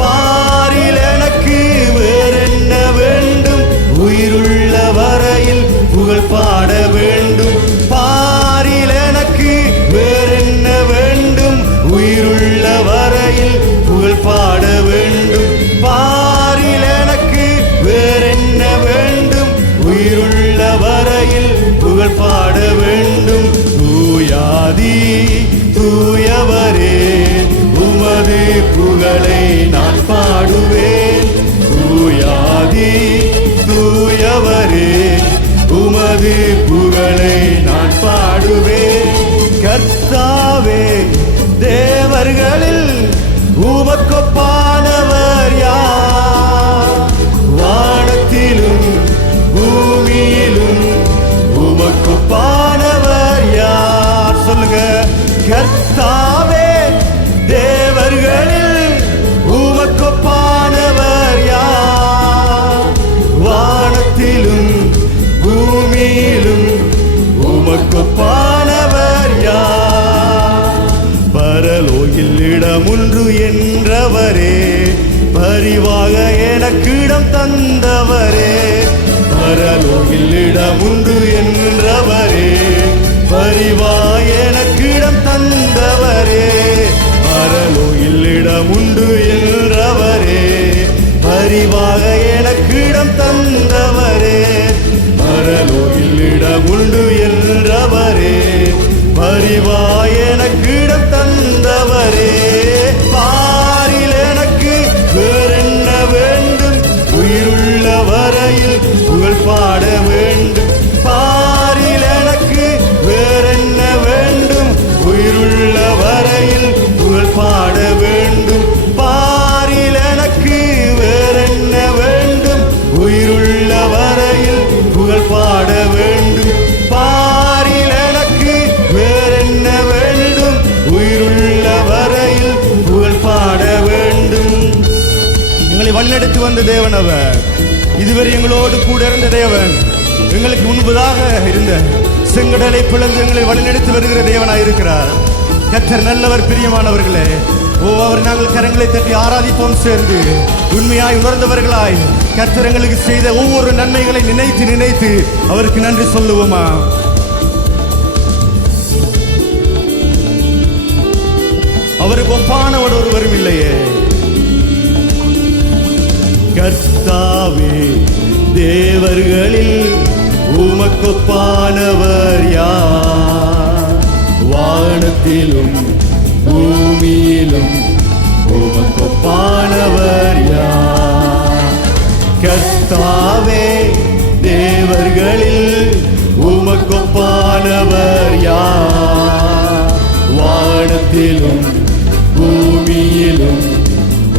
பாரில் எனக்கு வேறென்ன வேண்டும் உயிருள்ள வரையில் புகழ் பாட வேண்டும் பாரில் எனக்கு வேறென்ன வேண்டும் உயிருள்ள வரையில் புகழ் பாட வேண்டும் பாரில் எனக்கு வேறென்ன வேண்டும் உயிருள்ள வரையில் புகழ் பாட வேண்டும் தூயாதி தூயவரே உமது புகழை நான் பாடுவேன் தூயாதி தூயவரே உமது புகழை நான் பாடுவேன் கர்த்தாவே தேவர்களில் உமக்கொப்பானவர் யார் வானத்திலும் பூமியிலும் உமக்கொப்பானவர் யார் சொல்லுங்க கர்த்தாவே தேவர்களில் உமக்கொப்பானவர் யார் வானத்திலும் பூமியிலும் உமக்கொப்பானவர் யார் பரலோகில் இடமொன்று என்றவரே பரிவாக எனக்கு இடம் தந்தவரே பரலோகில் இடமொன்று என்றவரே பரிவாக எனக்கு இடம் தந்தவரே பரலோகில் இடமுண்டு என்றவரே பரிவாக எனக்கு இடம் தந்தவரே பரலோகில் இடமுண்டு என்றவரே பரிவாக எனக்கு இடம் தந்தவரே பாரில் எனக்கு வேறென்ன வேண்டும் உயிருள்ள வரையில் புகழ் பாட வேண்டும் பாரில் எனக்கு வேறென்ன வேண்டும் உயிருள்ள வரையில் புகழ் பாட வேண்டும் பாரில் எனக்கு வேறென்ன வேண்டும் உயிருள்ள வரையில் புகழ் பாட வேண்டும் பாரில் எனக்கு வேறென்ன வேண்டும் உயிருள்ள வரையில் புகழ் பாட வேண்டும் எங்களை வழிநடத்தி வந்த தேவன் அவர் இதுவரை எங்களோடு கூட இருந்த தேவன் எங்களுக்கு முன்பதாக இருந்த செங்கடலை பிளந்து எங்களை வழிநடத்தி வருகிற தேவனாய் இருக்கிறார் கர்த்தர் நல்லவர் பிரியமானவர்களே அவர் நாங்கள் கரங்களை தட்டி ஆராதிப்போம் சேர்ந்து உண்மையாய் உணர்ந்தவர்களாய் கர்த்தர் எங்களுக்கு செய்த ஒவ்வொரு நன்மைகளை நினைத்து நினைத்து அவருக்கு நன்றி சொல்லுவோமா அவருக்கு ஒப்பானவர் ஒருவரும் இல்லையே கர்த்தாவே தேவர்களில் உமக்கொப்பானவர் யார் வானத்திலும் பூமியிலும் உமக்கொப்பானவர் யார் கர்த்தாவே தேவர்களில் உமக்கொப்பானவர் யார் வானத்திலும் பூமியிலும்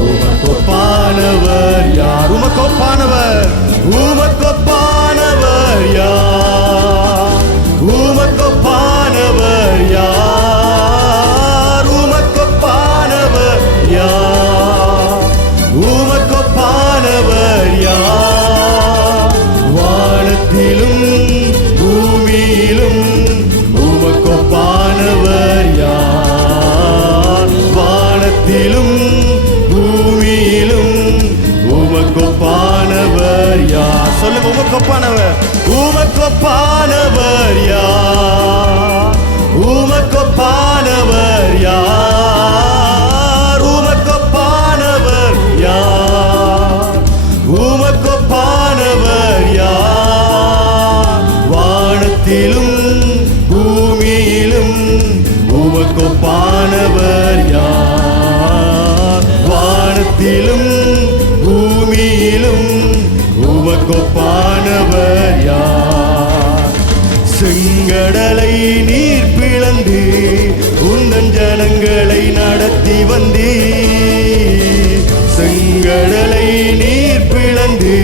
உமக்கொப்பானவர் யார் உமக்கொப்பானவர் உமக்கொப்பானவர் யார் உமக்கொப்பானவர் யார் உமக்கொப்பானவர் யார் உமக்கொப்பானவர் யார் வானத்திலும் பூமியிலும் உமக்கொப்பானவர் யார் வானத்திலும் வானத்திலும் பூமியிலும் உமக்கொப்பானவர் யார்? சொல்லுங்க, உமக்கொப்பானவர். உமக்கொப்பானவர் யார்? உமக்கொப்பானவர் யார்? உமக்கொப்பானவர் யார்? உமக்கொப்பானவர் யார்? வானத்திலும் பூமியிலும் உமக்கொப்பானவர் யார்? வானத்திலும் பூமியிலும் உமக்கொப்பானவர் யார்? செங்கடலை நீர் பிளந்து உந்தன் ஜனங்களை நடத்தி வந்தீர். செங்கடலை நீர் பிளந்து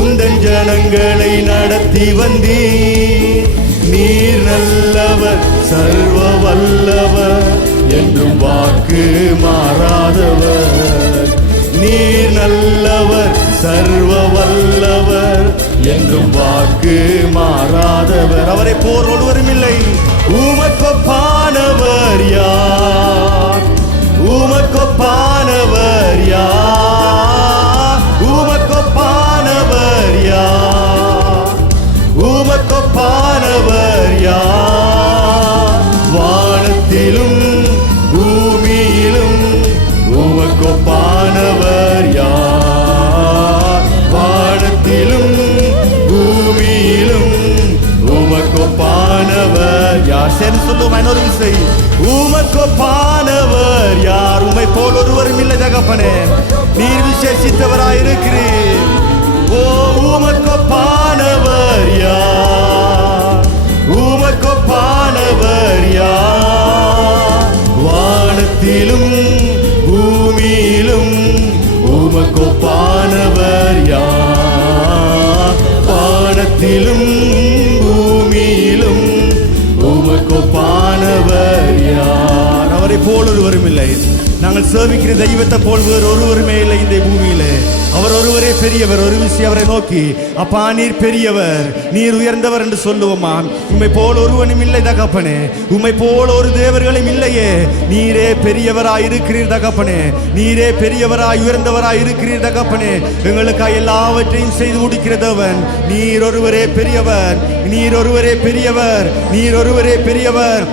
உந்தன் ஜனங்களை நடத்தி வந்தீர். நீர் நல்லவர், சர்வ வல்லவர், என்றும் வாக்கு மாறாதவர். நீர் நல்லவர், சர்வ வல்லவர், என்றும் வாக்கு மாறாதவர். அவரை போர் ஒருவரும் இல்லை. உமக்கொப்பானவர் யார்? உமக்கொப்பானவர் யார்? உமக்கொப்பானவர் யார்? உமக்கொப்பானவர் யார்? வானத்திலும் பூமியிலும் உமக்கொப்பானவர் யார்? வானத்திலும் பூமியிலும் உமக்கொப்பானவர் யார்? சரி, சொல்லுவோம் இன்னொரு விசை. உமக்கொப்பானவர் யார்? உம்மை போல் ஒருவரும் இல்லை தகப்பனே. நீர் விசேஷித்தவராயிருக்கிறீர். ஓ, உமக்கொப்பானவர் யார்? உமக்கொப்பானவர் யார்? வானத்திலும் பூமியிலும் உமக்கொப்பானவர் யார்? வானத்திலும் பூமியிலும் உமக்கொப்பானவர் யார்? அவரை போல் ஒருவரும் இல்லை. நாங்கள் சேவிக்கிற தெய்வத்தை போல் வேறு ஒருவருமே இல்லை இந்த பூமியிலே. அவர் ஒருவரே பெரியவர். ஒரு விஷயம் அவரை நோக்கி, அப்பா நீர் பெரியவர், நீர் உயர்ந்தவர் என்று சொல்லுவோமா? உம்மை போல் ஒருவனும் இல்லை தகப்பனே. உம்மை போல் ஒரு தேவர்களும் இல்லையே. நீரே பெரியவராய் இருக்கிறீர் தகப்பனே. நீரே பெரியவராய் உயர்ந்தவராய் இருக்கிறீர் தகப்பனே. எங்களுக்காக எல்லாவற்றையும் செய்து முடிக்கிற தேவன் நீர் ஒருவரே பெரியவர். நீர் ஒருவரே பெரியவர். நீர் ஒருவரே பெரியவர்.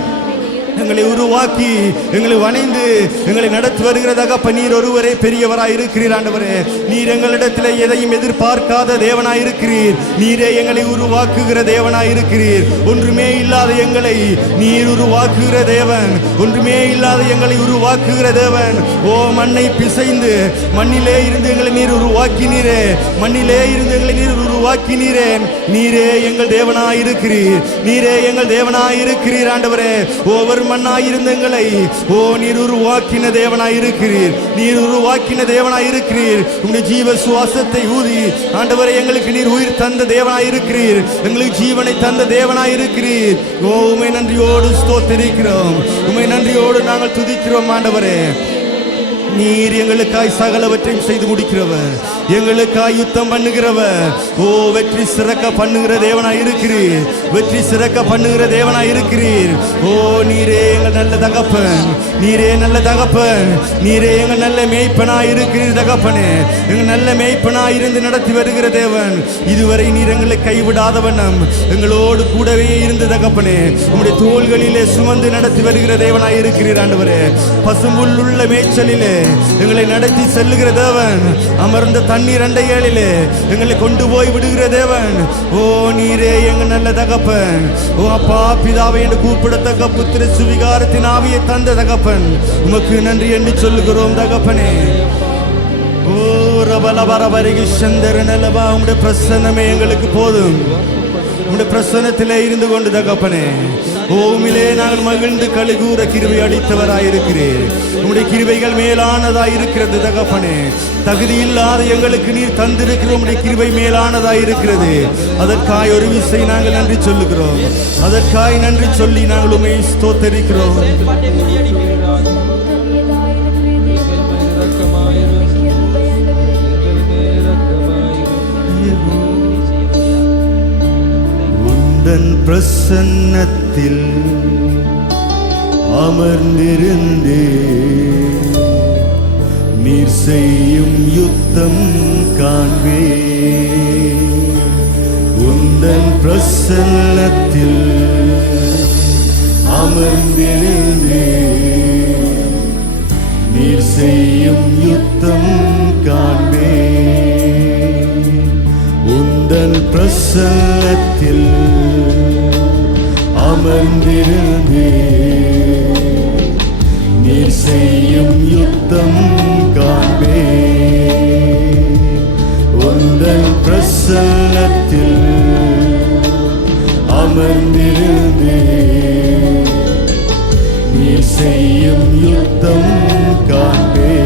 எங்களை உருவாக்கி எங்களை வணைந்து எங்களை நடத்தி வருகிறதாக நீர் ஒருவரே பெரியவராய் இருக்கிறீர் ஆண்டவரே. நீர் எங்களிடத்தில் எதையும் எதிர்பார்க்காத தேவனாய் இருக்கிறீர். நீரே எங்களை உருவாக்குகிற தேவனாய் இருக்கிறீர். ஒன்றுமே இல்லாத எங்களை நீர் உருவாக்குகிற தேவன். ஒன்றுமே இல்லாத எங்களை உருவாக்குகிற தேவன். ஓ, மண்ணை பிசைந்து மண்ணிலே இருந்து எங்களை நீர் உருவாக்கினீரே. மண்ணிலே இருந்து எங்களை நீர் உருவாக்கினீரே. நீரே எங்கள் தேவனாய் இருக்கிறீர். நீரே எங்கள் தேவனாய் இருக்கிறீர் ஆண்டவரே. ஒவ்வொரு மண்ணாயிருந்த எங்களை ஓ நீர் உருவாக்கின தேவனாய் இருக்கிறீர். நீர் உருவாக்கின தேவனாய் இருக்கிறீர். உங்களுடைய ஜீவ சுவாசத்தை ஊதி ஆண்டவரை எங்களுக்கு நீர் உயிர் தந்த தேவனாய் இருக்கிறீர். எங்களுக்கு ஜீவனை தந்த தேவனாய் இருக்கிறீர். ஓ, உம்மை நன்றியோடு ஸ்தோத்திரிக்கிறோம். உம்மை நன்றியோடு நாங்கள் துதிக்கிறோம் ஆண்டவரே. நீர் எங்களுக்காய் சகலவற்றையும் செய்து முடிக்கிறவர். எங்களுக்காய் யுத்தம் பண்ணுகிறவர். ஓ, வெற்றி சிறக்க பண்ணுகிற தேவனாய் இருக்கிறீர். வெற்றி சிறக்க பண்ணுகிற தேவனாய் இருக்கிறீர். ஓ, நீரே எங்கள் நல்ல தகப்பன். நீரே நல்ல தகப்பன். நீரே எங்கள் நல்ல மேய்ப்பனாய் இருக்கிறீர் தகப்பனே. எங்கள் நல்ல மேய்ப்பனாய் இருந்து நடத்தி வருகிற தேவன். இதுவரை நீர் எங்களை கைவிடாத வண்ணம் எங்களோடு கூடவே இருந்த தகப்பனே. உம்முடைய தோள்களிலே சுமந்து நடத்தி வருகிற தேவனாய் இருக்கிறீர் ஆண்டவரே. பசும்புல் உள்ள மேய்ச்சலிலே எங்களை நடத்தி செல்லுகிற தேவன். அமர்ந்த தண்ணீர் அண்டைகளிலே எங்களை கொண்டு போய் விடுகிற தேவன். ஓ, நீரே எங்கள் நல்ல தகப்பன். ஓ அப்பா பிதாவை என்று கூப்பிடத்தக்க புத்திர சுவிகாரத்தின் ஆவியை தந்த தகப்பன். உமக்கு நன்றி என்று சொல்லுகிறோம் தகப்பனே. ஓ ரபலபரபரிகு சந்தர நலவா, உங்களுடைய பிரசன்னமே எங்களுக்கு போதும். உங்களுடைய பிரசன்னத்திலே இருந்து கொண்டு தகப்பனே, ஓமிலே நாங்கள் மகிழ்ந்து கழுகூற கிருபை அளித்தவராயிருக்கிறீர். உங்களுடைய கிருபைகள் மேலானதாயிருக்கிறது தகப்பனே. தகுதி இல்லாத எங்களுக்கு நீர் தந்திருக்கிற உங்களுடைய கிருபை மேலானதாயிருக்கிறது. அதற்காய் ஒரு விசை நாங்கள் நன்றி சொல்லுகிறோம். அதற்காய் நன்றி சொல்லி நாங்கள் உம்மை ஸ்தோத்தரிக்கிறோம். உந்தன் பிரசன்னத்தில் அமர்ந்திருந்தே யுத்தம் காண்பே. உந்தன் பிரசன்னத்தில் அமர்ந்திருந்தே நீர் செய்யும் யுத்தம் காண்பே. உந்தன் பிரசன்னத்தில் அமர்ந்திருந்தே நீர் செய்யும் யுத்தம் காண்பே. உந்தன் பிரசன்னத்தில் அமர்ந்திருந்தே நீர் செய்யும் யுத்தம் காண்பே.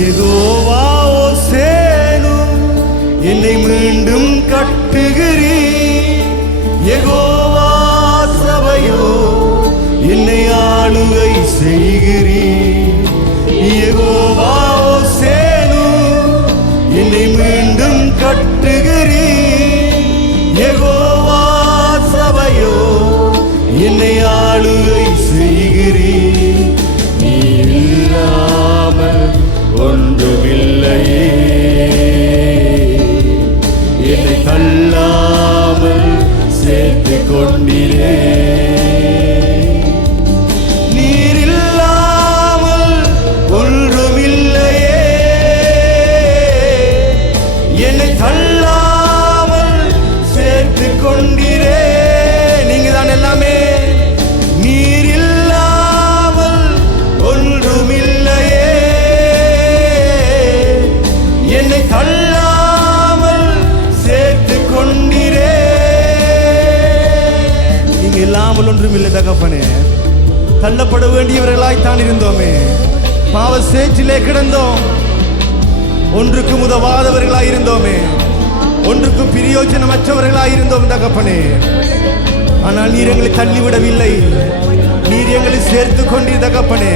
யெகோவா ஓசேனு என்னை மீண்டும் கட்டுகிறீர். யெகோவா சபையோ என்னை ஆளுகை செய்கிறீர். யெகோவா ஓசேனு என்னை மீண்டும் கட்டுகிறீர். யெகோவா சபையோ என்னை ஆளுகை செய்கிறீர். நீர் இல்லாமல் ஒன்றுமில்லையே, என்னை தள்ளாமல் சேர்த்து கொண்டீரே. நீர் இல்லாமல் ஒன்றுமில்லையே, என்னை தள்ளாமல் சேர்த்து கொண்டீரே. நீங்க தான் எல்லாமே. நீர் இல்லாமல் ஒன்றுமில்லையே, என்னை தள்ளாமல் சேர்த்து கொண்டீரே. நீங்க இல்லாமல் ஒன்றுமில்லை தகப்பனே. தள்ளப்பட வேண்டியவர்களாய்த்தான் இருந்தோமே, பாவ சேற்றிலே கிடந்தோம், ஒன்றுக்கும் உதவாதவர்களாய் இருந்தோமே, ஒன்றுக்கும் பிரயோஜனமற்றவர்களாய் இருந்தோம் தகப்பனே. ஆனால் நீர் எங்களை தள்ளிவிடவில்லை, நீர் எங்களை சேர்த்து கொண்டீர் தகப்பனே.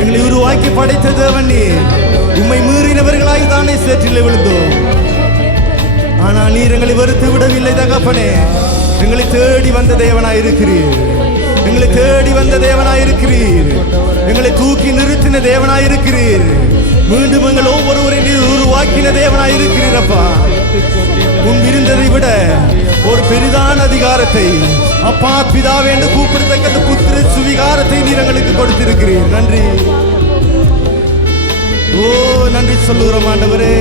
எங்களை உருவாக்கி படைத்த தேவன் நீர். உம்மை மீறினவர்களாய் தானே சேற்றிலே விழுந்தோம். ஆனால் நீர் எங்களை வெறுத்து விடவில்லை தகப்பனே. எங்களை தேடி வந்த தேவனாய் இருக்கிறீர். எங்களை தேடி வந்த தேவனாய் இருக்கிறீர். எங்களை தூக்கி நிறுத்தின தேவனாய் இருக்கிறீர். மீண்டும் எங்கள் ஒவ்வொருவரை நீர் உருவாக்கின தேவனாய் இருக்கிறீர். அப்பா, முன் இருந்ததை விட ஒரு பெரிதான அதிகாரத்தை, அப்பா பிதாவே என்று கூப்பிடத்தக்க அந்த புத்திர சுவிகாரத்தை நீர் எங்களுக்கு கொடுத்திருக்கிறீர். நன்றி. ஓ நன்றி சொல்லுகிறோம் ஆண்டவரே.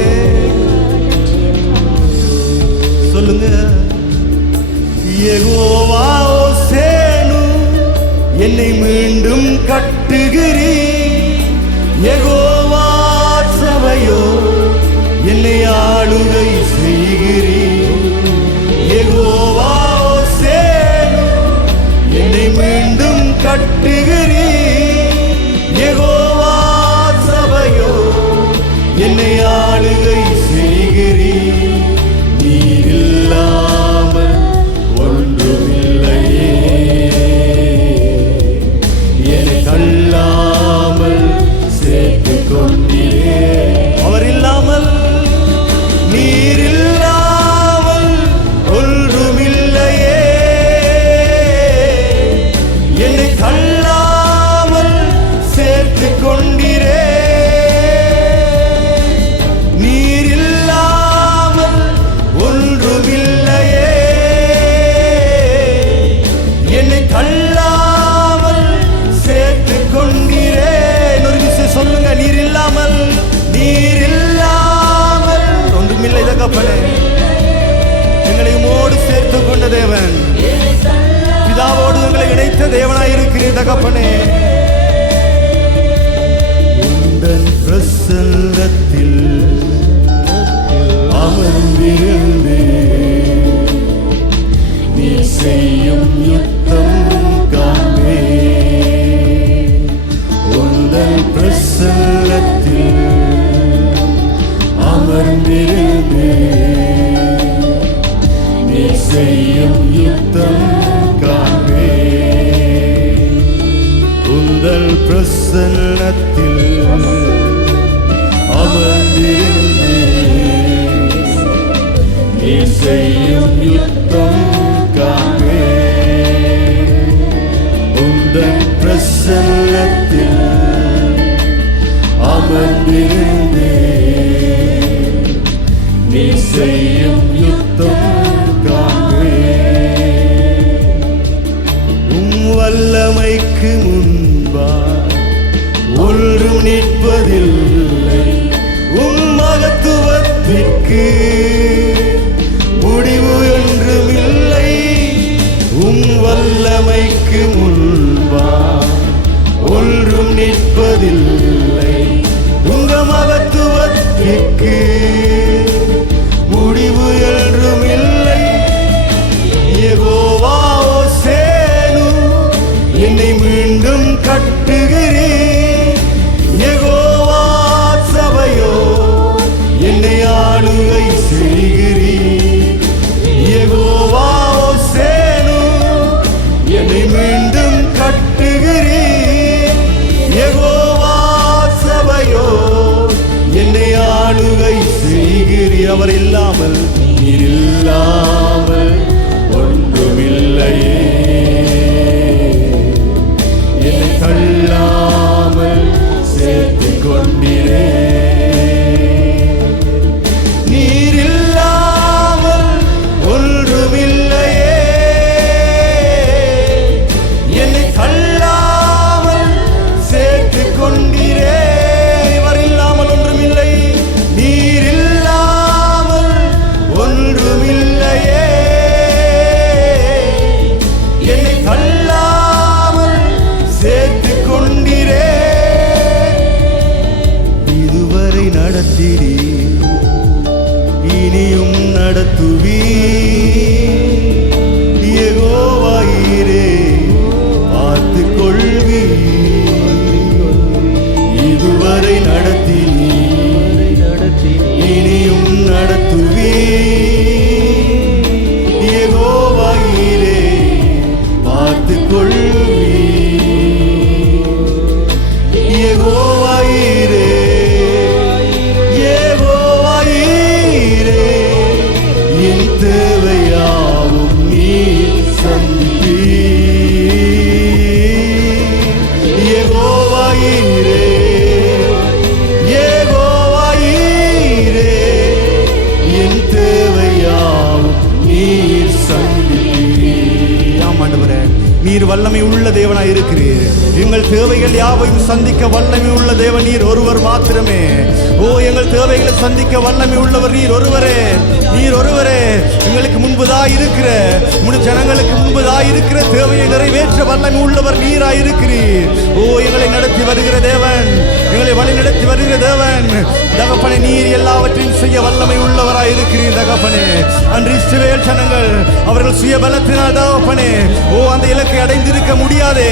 சொல்லுங்க. யெகோவா ஓசேனு என்னை மீண்டும் கட்டுகிறீர். யெகோவா சபையோ என்னை ஆளுகை செய்கிறீர். யெகோவா ஓசேனு என்னை மீண்டும் கட்டுகிறீர். யெகோவா சபையோ என்னை ஆளுகை செய்கிறீர். நீர் இல்லாமல் ஒன்றுமில்லையே, என்னை தள்ளாமல் சேர்த்து கொண்டீரே. அவர் இல்லாமல், நீர் இல்லாமல் ஒன்றுமில்லையே, என்னை தள்ளாமல் சேர்த்து கொண்டீரே. நீர் இல்லாமல் ஒன்றுமில்லையே, என்னை தள்ளாமல் சேர்த்து கொண்டீரே. இன்னொரு விஷயம் சொல்லுங்க. நீர் இல்லாமல், நீர் இல்லாமல் ஒன்றுமில்லை தகப்பனே. எங்களை உம்மோடு சேர்த்து கொண்ட தேவன், பிதாவோடு எங்களை இணைத்த தேவனாய் இருக்கிறீர் தகப்பனே. உந்தன் பிரசன்னத்தில் அமர்ந்திருந்தே நீ செய்யும் யுத்தம் காண்பே. உந்தன் பிரசன்னத்தில் அமர்ந்திருந்தே நீ செய்யும் யுத்தம் காண்பே. உந்தன் பிரசன்னத்தில் அமர்ந்திருந்தே நீ செய்யும் யுத்தம் காண்பே. உந்தன் பிரசன்னத்தில் அமர்ந்திருந்தே நீ செய்யும் யுத்தம் காண்பே. வல்லமைக்கு முன்பாய் ஒன்றும் நிற்பதில்லை, மகத்துவத்திற்கு முடிவு ஒன்றுமில்லை. வல்லமைக்கு முன்பாய் ஒன்றும் நிற்பதில்லை, உங்க மகத்துவத்திற்கு முடிவு ஒன்றுமில்லை. யெகோவா ஓசேனு என்னை மீண்டும் கட்டுகிறீர். யெகோவா சபையோ என்னை ஆளுகை செய்கிறீர். யெகோவா ஓசேனு என்னை மீண்டும் கட்டுகிறீர். யெகோவா சபையோ என்னை ஆளுகை செய்கிறீர். அவர் இல்லாமல் நீர் இல்லாமல் ஒன்றுமில்லையே. என்னை தள்ளாமல் சேர்த்து கொண்டிரே. நீர் இல்லாமல் ஒன்றுமில்லையே. என்னை தள்ளாமல் சேர்த்து கொண்டிரே. இவர் இல்லாமல் ஒன்றுமில்லை. நீர் இல்லாமல் ஒன்றுமில்லையே. என்னை தள்ளாமல் சேர்த்து கொண்டிரே. இதுவரை நடத்தினீ, இனியும் நடத்துவீ. யெகோவாயிரே பார்த்து கொள்வீ. இதுவரை நடத்தினீ, இனியும் நடத்துவீ. யெகோவாயிரே பார்த்து கொள்வீ. யெகோவாயிரே, யெகோவாயிரே என் தேவையாவும் நீர் சந்திப்பீர். யெகோவாயிரே, யெகோவாயிரே என் தேவையாவும் நீர் சந்திப்பீர். ஆண்டவரே, நீர் வல்லமை உள்ள தேவனாய் இருக்கிறீர். எங்கள் தேவைகள் யாவையும் சந்திக்க வல்லமை உள்ள தேவன் நீர் ஒருவர் மாத்திரமே. ஓ, எங்கள் தேவைகளை சந்திக்க வல்லமை உள்ளவர் நீர் ஒருவரே. நீர் ஒருவரே எங்களுக்கு முன்புதான் இருக்கிற, முழு ஜனங்களுக்கு முன்புதான் இருக்கிற தேவையை நிறைவேற்ற வல்லமை உள்ளவர் நீராய் இருக்கிறீர். ஓ, எங்களை நடத்தி வருகிற தேவன், எங்களை வழி நடத்தி வருகிற தேவன் தகப்பனே, நீர் எல்லாவற்றையும் செய்ய வல்லமை உள்ளவராய் இருக்கிறீர் தகப்பனே. அன்று இஸ்ரவேல் ஜனங்கள் அவர்கள் சுய பலத்தினால் தகப்பனே, ஓ, அந்த இலக்கை அடைந்திருக்க முடியாதே.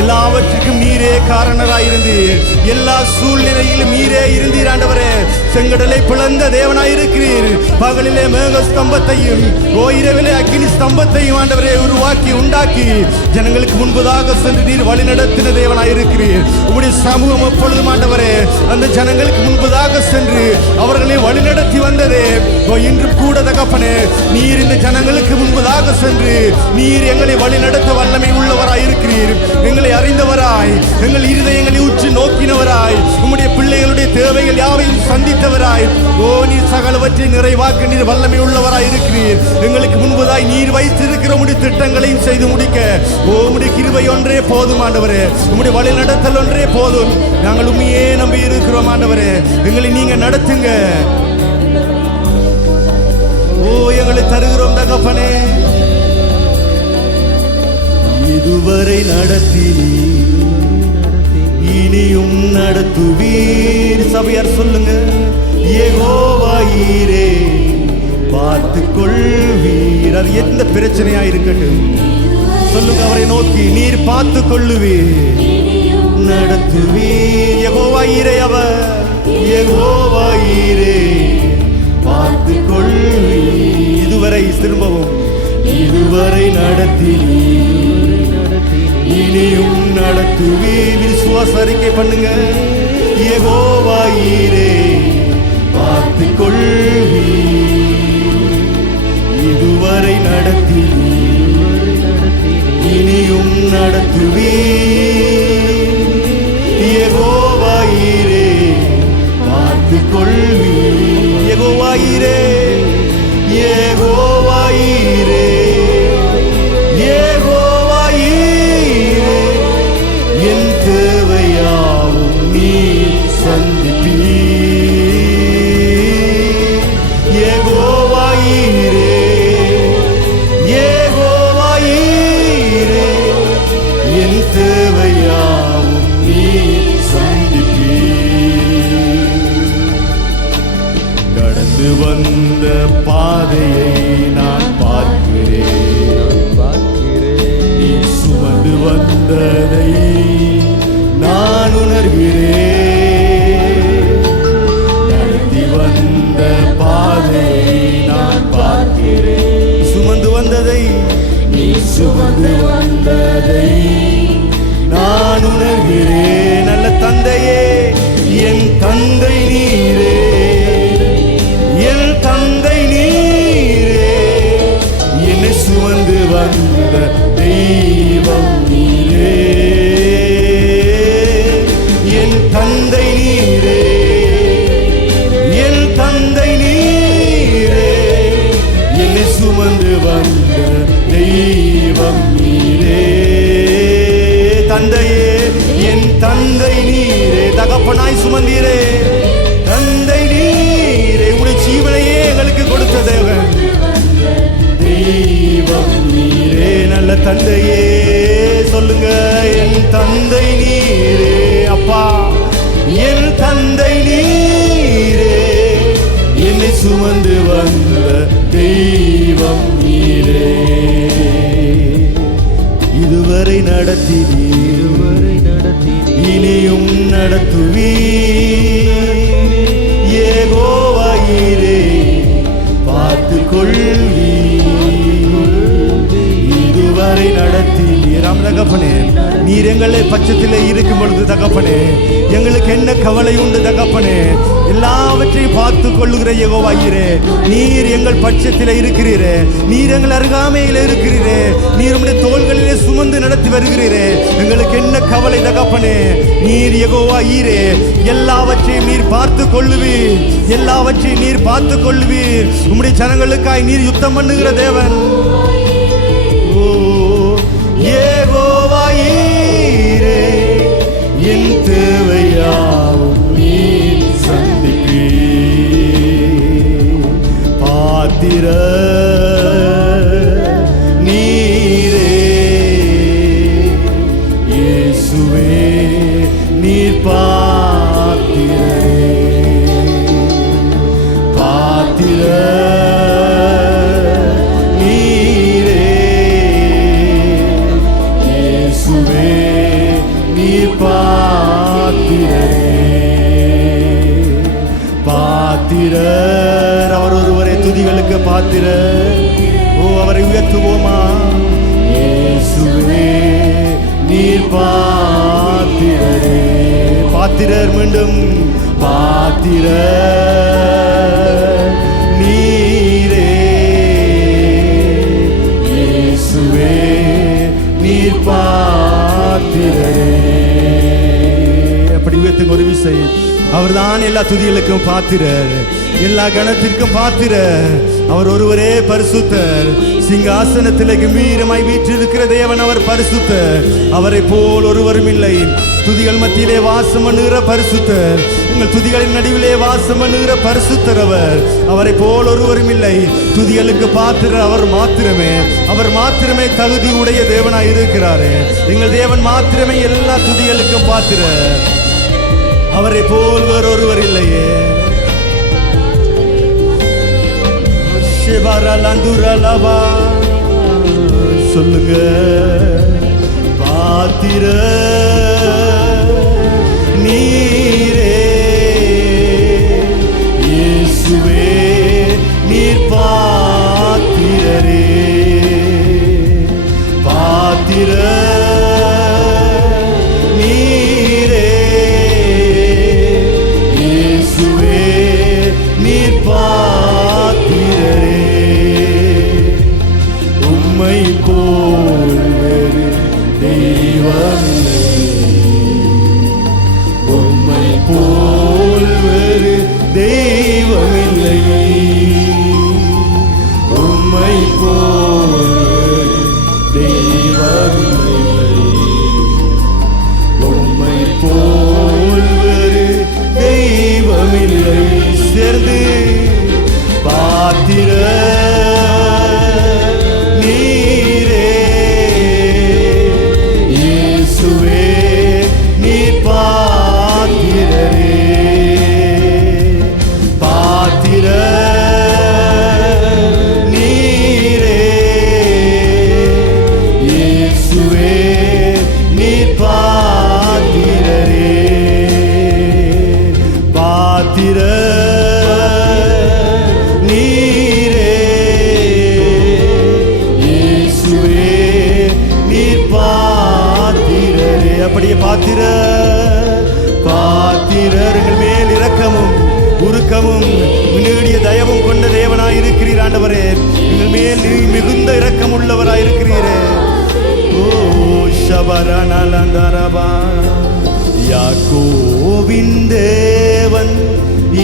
எல்லாவற்றுக்கும் நீரே காரணராயிருந்தீர். எல்லா சூழ்நிலையிலும் நீரே இருந்தீர் ஆண்டவரே. செங்கடலை பிளந்த தேவனாயிருக்கிறீர். பகலிலே மேக ஸ்தம்பத்தையும், ஓ, இரவிலே அக்கினி ஸ்தம்பத்தையும் ஆண்டவரே உருவாக்கி உண்டாக்கி ஜனங்களுக்கு முன்பதாக சென்று நீர் வழி நடத்தின தேவனாயிருக்கிறீர். உம்முடைய சமூகம் எப்பொழுதும் ஆண்டவரே அந்த ஜனங்களுக்கு முன்பதாக சென்று அவர்களை வழி நடத்தி வந்ததே. ஓ, இன்று கூட தகப்பனே, நீர் இந்த ஜனங்களுக்கு முன்பதாக சென்று நீர் எங்களை வழி நடத்த வல்லமை உள்ளவராய் இருக்கிறீர். எங்களை அறிந்தவராய், எங்கள் இருதயங்களை உற்று நோக்கினவராய், உம்முடைய பிள்ளைகளுடைய தேவைகள் யாவையும் சந்தித்தவராய், ஓ, நீர் சகலவற்றை நிறைவாக்க நீர் வல்லமை உள்ளவராய் இருக்கிறீர். எங்களுக்கு முன்பதாய் நீர் வைத்திருக்கிற உம்முடைய திட்டங்களையும் செய்து முடிக்க, ஓ, உம்முடைய கிருபை ஒன்றே போதும் ஆண்டவரே. உம்முடைய வழி நடத்தல் ஒன்றே போதும். நாங்கள் உண்மையே நம்பி இருக்கிறோம் ஆண்டவரே. எங்களை நீங்க நடத்துங்க. ஓ, எங்களை தருகிறோம் தகப்பனே. இதுவரை நடத்தினீர், இனியும் நடத்துவீர். சபையார் சொல்லுங்க, யெகோவாயிரே பார்த்து கொள்வீர். அது எந்த பிரச்சனையா இருக்கட்டும் சொல்லுங்க, அவரை நோக்கி நீர் பார்த்து கொள்ளுவீர், நடத்துவீர். யெகோவாயிரே அவர், யெகோவாயிரே பார்த்து கொள்வீர். இதுவரை திரும்பவும், இதுவரை நடத்தினீர், இனியும் நடத்துவீர். விசுவாச அறிக்கை பண்ணுங்க, யெகோவாயிரே பார்த்து கொள்வீர். இதுவரை நடத்தினீர், இனியும் நடத்துவீர். யெகோவாயிரே வந்த பாதையை நான் பார்க்கிறேன். நீர் சுமந்து வந்ததை நான் உணர்கிறேன். நடத்தி வந்த பாதையை நான் பார்க்கிறேன். சுமந்து வந்ததை நீ சுமந்து வந்ததை நான் உணர்கிறேன். நல்ல தந்தையே, என் தந்தை நீரே, என் தந்தை நீரே, என்னை சுமந்து வந்த தெய்வம் நீரே. என் தந்தை நீரே, என் தந்தை நீரே, என்னை சுமந்து வந்த தெய்வம் நீரே. தந்தையே, என் தந்தை நீரே, தகப்பனாய் சுமந்தீரே. தந்தை நீரே, உடைய ஜீவனையே எங்களுக்கு கொடுத்த தேவன் தெய்வம் நீரே. நல்ல தந்தையே, சொல்லுங்க, என் தந்தை நீரே. அப்பா, என் தந்தை நீரே, என்னை சுமந்து வந்த தெய்வம் நீரே. இதுவரை நடத்தினீர், இனியும் நடத்துவீர். யெகோவா ஈரே, பார்த்து கொள்வீர். இதுவரை நடத்தினீர். தகப்பனே, நீர் எங்களை பட்சத்திலே இருக்கும் பொழுது தகப்பனே, எங்களுக்கு என்ன கவலை உண்டு தகப்பனே? எல்லாவற்றையும் பார்த்து கொள்ளுகிற யெகோவா ஈரே, நீர் எங்கள் பட்சத்திலே இருக்கிறீரே. நீர் எங்கள் அருகாமையில் இருக்கிறீரே. நீர் உம்முடைய தோள்களிலே சுமந்து நடத்தி வருகிறீரே. எங்களுக்கு என்ன கவலை தகப்பனே? நீர் யெகோவா ஈரே, எல்லாவற்றையும் நீர் பார்த்து கொள்ளுவீர். எல்லாவற்றையும் நீர் பார்த்து கொள்ளுவீர். உம்முடைய ஜனங்களுக்காய் நீர் யுத்தம் பண்ணுகிற தேவன். யெகோவா ஈரே, என் தேவையாவும் நீர் சந்திப்பீர். பாத்திர நீரே, இயேசுவே நீர் பாத்திரரே. பாத்திர பாத்திரர், அவர் ஒருவரே துதிகளுக்கு பாத்திரர். ஓ, அவரை உயர்த்துவோமா? இயேசுவே நீர் பாத்திரரே. பாத்திரர், மீண்டும் பாத்திரர் நீரே. இயேசுவே நீர் பாத்திரரே. அப்படி உயர்த்துங்க ஒரு விசை. அவர்தான் எல்லா துதிகளுக்கும் பாத்திரர், எல்லா கணத்திற்கும் பாத்திரர். அவர் ஒருவரே பரிசுத்தர். சிங்காசனத்திலே கம்பீரமாய் வீற்றிருக்கிற தேவன் அவர் பரிசுத்தர். அவரை போல் ஒருவரும் இல்லை. துதிகள் மத்தியிலே வாசம் பண்ணுகிற பரிசுத்தர், உங்கள் துதிகளின் நடுவிலே வாசம் பண்ணுகிற பரிசுத்தர் அவர். அவரை போல் ஒருவரும் இல்லை. துதிகளுக்கு பாத்திரர் அவர் மாத்திரமே. அவர் மாத்திரமே தகுதி உடைய தேவனாய் இருக்கிறாரே. எங்கள் தேவன் மாத்திரமே எல்லா துதிகளுக்கும் பாத்திரர். அவரை போல் ஒருவர் இல்லையே. சொல்லுங்க, பாத்திர நீரே. இயேசுவே நீர் பாத்திரரே. பாத்திர உம்மை போல் வேறு தெய்வமில்லை. பாத்திரர் எங்கள் மேல் இரக்கமும் உருக்கமும் நீடிய தயவும் கொண்ட தேவனாய் இருக்கிறீர் ஆண்டவரே. எங்கள் மேல் மிகுந்த இரக்கம் உள்ளவராய் இருக்கிறீரே. ஓ ஷபரனலந்தரபா யாக்கோபின் தேவன்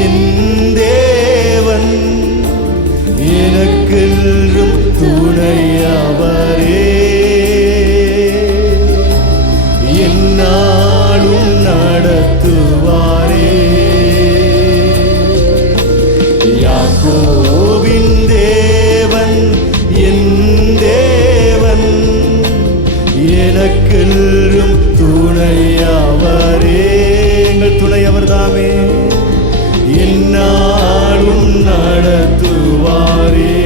என் தேவன் எனக்கென்றும் துணையவரே. என்னாலும் நடத்துவாரே. யாக்கோபின் தேவன் என் தேவன் எனக்கென்றும் துணையவரே. எங்கள் துணையவர் தாமே. என்னாலும் நடத்துவாரே.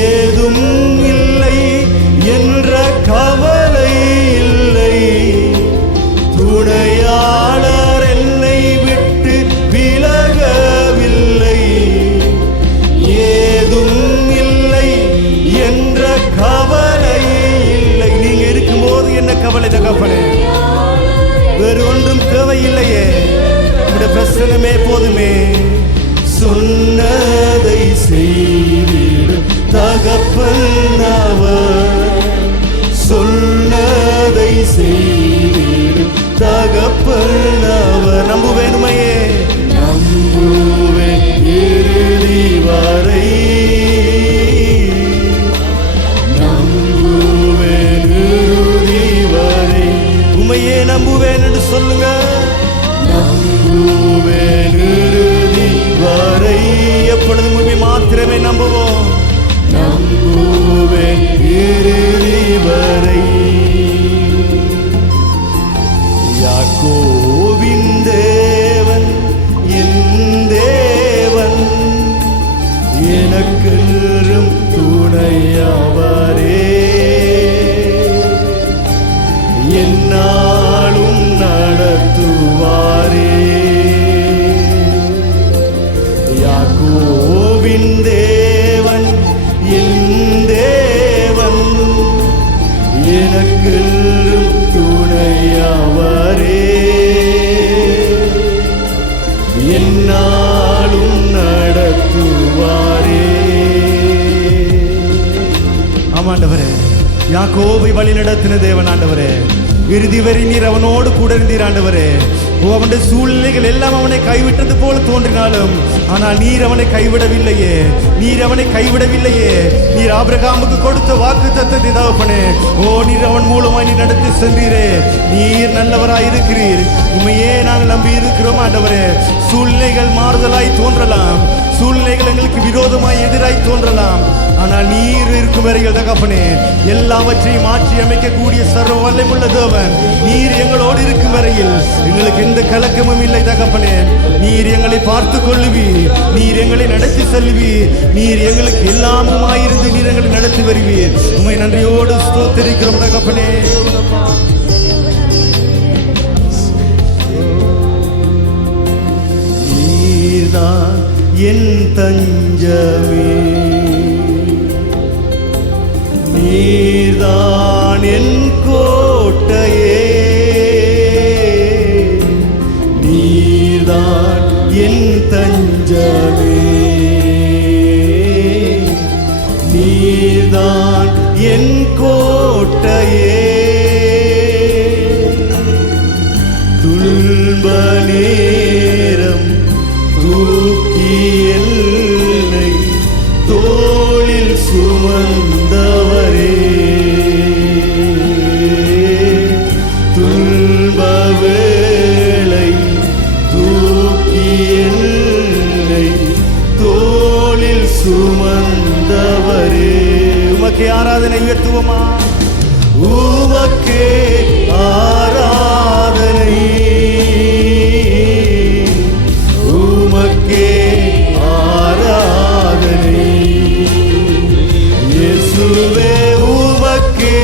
ஏதும் இல்லை என்ற கவலை இல்லை. துணையாளர் என்னை விட்டு விலகவில்லை. ஏதும் இல்லை என்ற கவலை இல்லை. நீங்க இருக்கும்போது என்ன கவலை தகப்பனே? வேறு ஒன்றும் தேவையில்லையே. உங்களுடைய பிரசனமே போதுமே. சொன்னதை செய்திடும் தகப்பன் அவர். சொன்னதை செய்திடும் தகப்பன் அவர். நம்புவேன் உமையே, நம்புவேன் இறுதி வரை. நம்புவேன் இறுதி வரை. உமையே நம்புவேன் என்று சொல்லுங்க. நம்புவேன் இறுதி வரை. எப்பொழுதும் உண்மை மாத்திரமே நம்புவோம். நம்புவேன் இறுதி வரை. யாக்கோபின் தேவன் என் தேவன் எனக்கென்றும் துணையவரே. என்னாலும் நடத்துவாரே. யாக்கோபின் தேவன் என் தேவன் எனக்கென்றும் துணையவரே. என்னாலும் நடத்துவாரே. ஆமாண்டவரே, யாக்கோபை வழி நடத்தின தேவன் ஆண்டவரே. இறுதி வரை நீர் அவனோடு கூட இருந்தீர் ஆண்டவரே. அவனுடைய சூழ்நிலைகள் எல்லாம் அவனை கைவிட்டது போல தோன்றினாலும் ஆனால் நீர் அவனை கைவிடவில்லையே. நீர் அவனை கைவிடவில்லையே. நீர் ஆபிரகாமுக்கு கொடுத்த வாக்குத்தத்தத்தை தகப்பனே, ஓ நீர் அவன் மூலமாய் நீர் நடத்தி சென்றீரே. நீர் நல்லவராய் இருக்கிறீர். உண்மையே நாங்கள் நம்பி இருக்கிறோம் ஆண்டவரே. சூழ்நிலைகள் மாறுதலாய் தோன்றலாம். சூழ்நிலைகள் எங்களுக்கு விரோதமாய் எதிராய் தோன்றலாம். ஆனால் நீர் இருக்கும் வரையில் தகப்பனே, எல்லாவற்றையும் மாற்றி அமைக்கக்கூடிய சர்வ வல்லமையுள்ள தேவன் நீர் எங்களோடு இருக்கும் வரையில் எங்களுக்கு எந்த கலக்கமும் இல்லை தகப்பனே. நீர் எங்களை பார்த்து கொள்ளுவி. நீர் எங்களை நடத்தி செல்வீர். நீர் எங்களுக்கு எல்லாமுமாயிருந்து நீர் எங்களை நடத்தி வருவீர். உம்மை நன்றியோடு ஸ்தோத்திரிக்கிறோம் தகப்பனே. நீர்தான் என் தஞ்சமே. நீர்தான் என் கோட்டையே. நீர்தான் என் தஞ்சமே. நீர்தான் என் கோட்டையே. துன்ப நேரம் தூக்கி என்னை தோளில் சுமந்தவரே. துன்ப வேளை தூக்கி என்னை தோளில் சுமந்தவரே. உமக்கே ஆராதனை உயர்த்துவோமா? உமக்கே ஆராதனை. உமக்கே ஆராதனை. இயேசுவே உமக்கே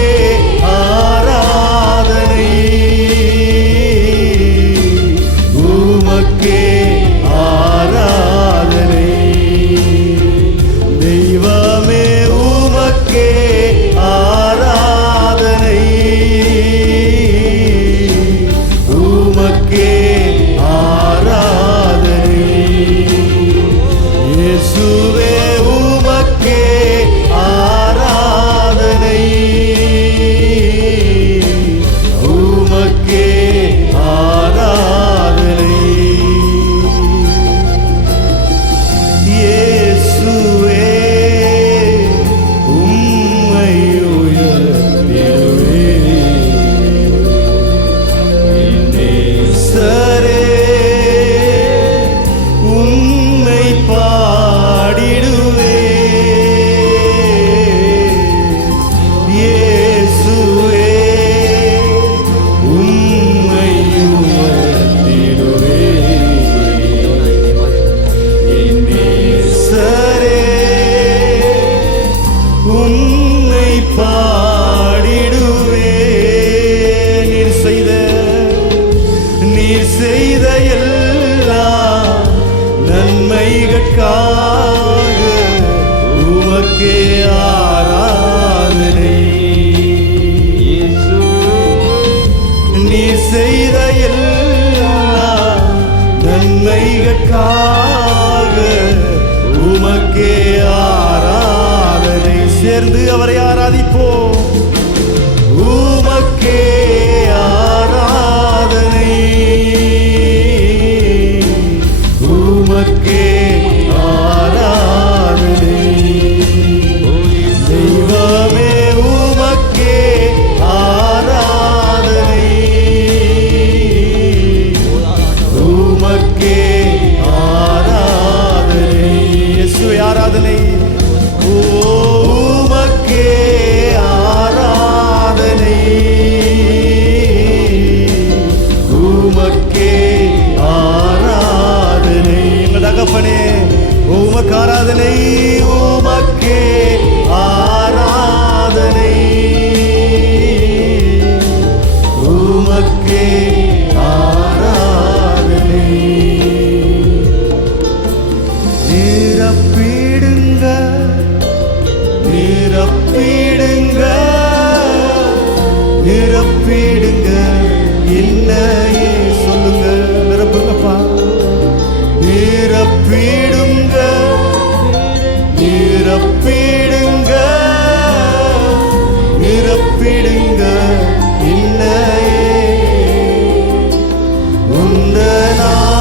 ஆராதனை. உமக்கே ஆராதனை. தெய்வமே உமக்கே ஆராதனை. உமக்கே ஆராதனை. நீ செய்த எல்லா நன்மைகளுக்காக உமக்கே ஆராதனை. சேர்ந்து அவரை ஆராதிப்போம். உமக்கே ஆராதனை, உமக்கே ஆராதனை. தெய்வமே உமக்கே ஆராதனை, உமக்கே ஆராதனை. இயேசுவே ஆராதனை. உமக்கே ஆராதனை, உமக்கே ஆராதனை. எங்கள் தகப்பனே உமக்கு ஆராதனை, உமக்கே ஆராதனை, உமக்கே ஆராதனை. நிரப்பிடுங்க, நிரப்பிடுங்க, நிரப்பிடுங்க. இல்லையே சொல்லுங்க. நிரப்புங்கப்பா. நிரப்பிடுங்க, நிரப்பிடுங்க, நிரப்பிடுங்க. இல்லையே உந்தனாவில்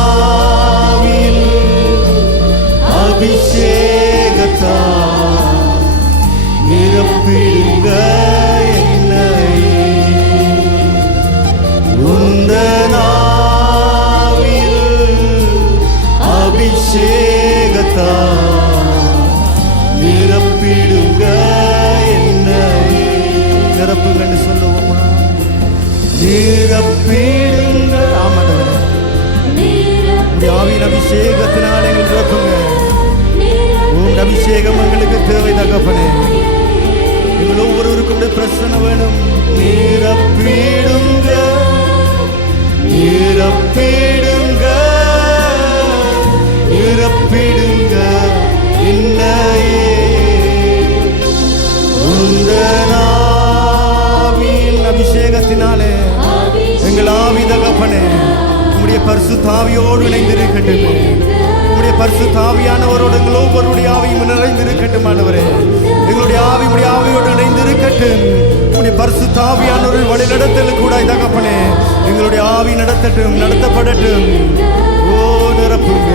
அபிஷேகத்தா நிரப்பிடுங்க. என்னையே உந்தனாவில் அபிஷேகத்தா நிரப்பிடுங்க. என்னையே நிரப்புங்கன்னு சொல்லுவோமா? நிரப்பிடுங்க. ஆமாண்டவரே, உங்களுடைய ஆவியின் அபிஷேகத்தினால் எங்கள் நிரப்புங்க. உங்கள் அபிஷேகம் எங்களுக்கு தேவை தகப்பனே. எங்கள் ஒவ்வொருவருக்கும் பிரசன்னம் வேணும். நிரப்பிடுங்க, நிரப்பிடுங்க, நிரப்பிடுங்க. என்னையே உந்தனாவின் அபிஷேகத்தினாலே எங்கள் ஆவி தகப்பனே உம்முடைய பரிசுத்த ஆவியோடு இணைந்திருக்கட்டும். உம்முடைய பரிசுத்த ஆவியானவரோடு எங்கள் ஒவ்வொருடைய ஆவியும் நிறைந்திருக்கட்டும். ஆண்டவரே, எங்களுடைய ஆவி உம்முடைய ஆவியோடு இணைந்திருக்கட்டும். உம்முடைய பரிசுத்த ஆவியானவரின் வழி நடத்தல் கூட தகப்பனே எங்களுடைய ஆவி நடத்தட்டும், நடத்தப்படட்டும். ஓ நிரப்புங்க.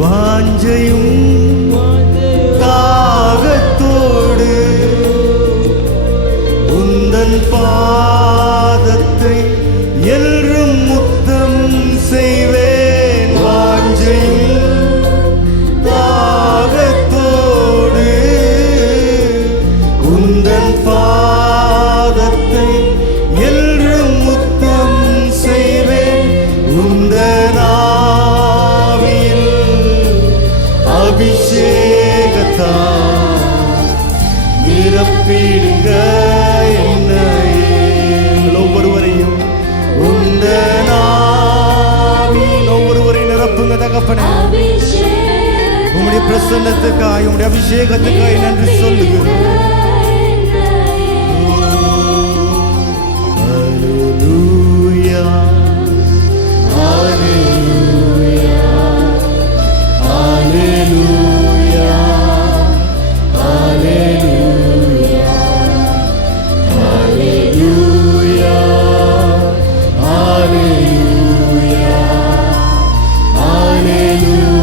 வாஞ்சையும் தாகத்தோடு உந்தன் பாதத்தை என்றும் முத்தம் செய்வேன். வாஞ்சையும் தாகத்தோடு உந்தன் பாதத்தை என்றும் முத்தம் செய்வேன். உந்தனாவில் அபிஷேகத்தா நிரப்பிடுங்க. என்னையே ஒவ்வொருவரையும் உந்தனாவில் ஒவ்வொருவரையும் நிரப்புங்க தகப்பனே. உம்முடைய பிரசன்னத்துக்காய் உம்முடைய அபிஷேகத்துக்காய் நன்றி சொல்லுகிறோம். Hallelujah, hallelujah, hallelujah, hallelujah, hallelujah, hallelujah, hallelujah,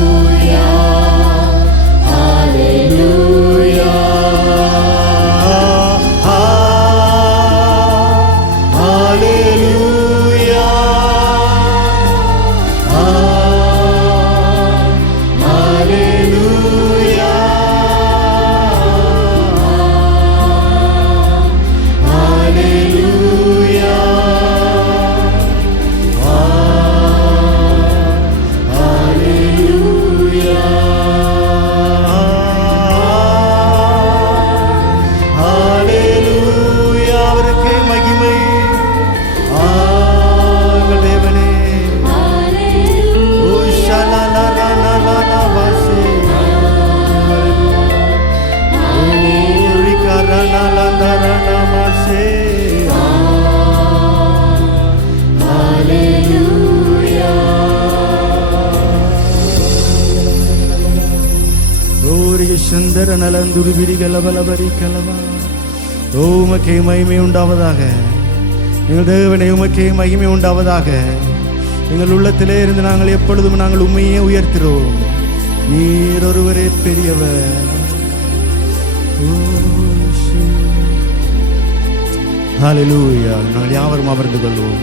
hallelujah. நலந்துருவிரி கலபலபரி கலவா. ஓ உமக்கே மகிமை உண்டாவதாக. எங்கள் தேவனை உமக்கே மகிமை உண்டாவதாக. எங்கள் உள்ளத்திலே இருந்து நாங்கள் எப்பொழுதும் நாங்கள் உண்மையே உயர்த்துகிறோம். நீர் ஒருவரே பெரியவர். ஹல்லேலூயா. நாங்கள் யாவரும் அமர்ந்து கொள்வோம்.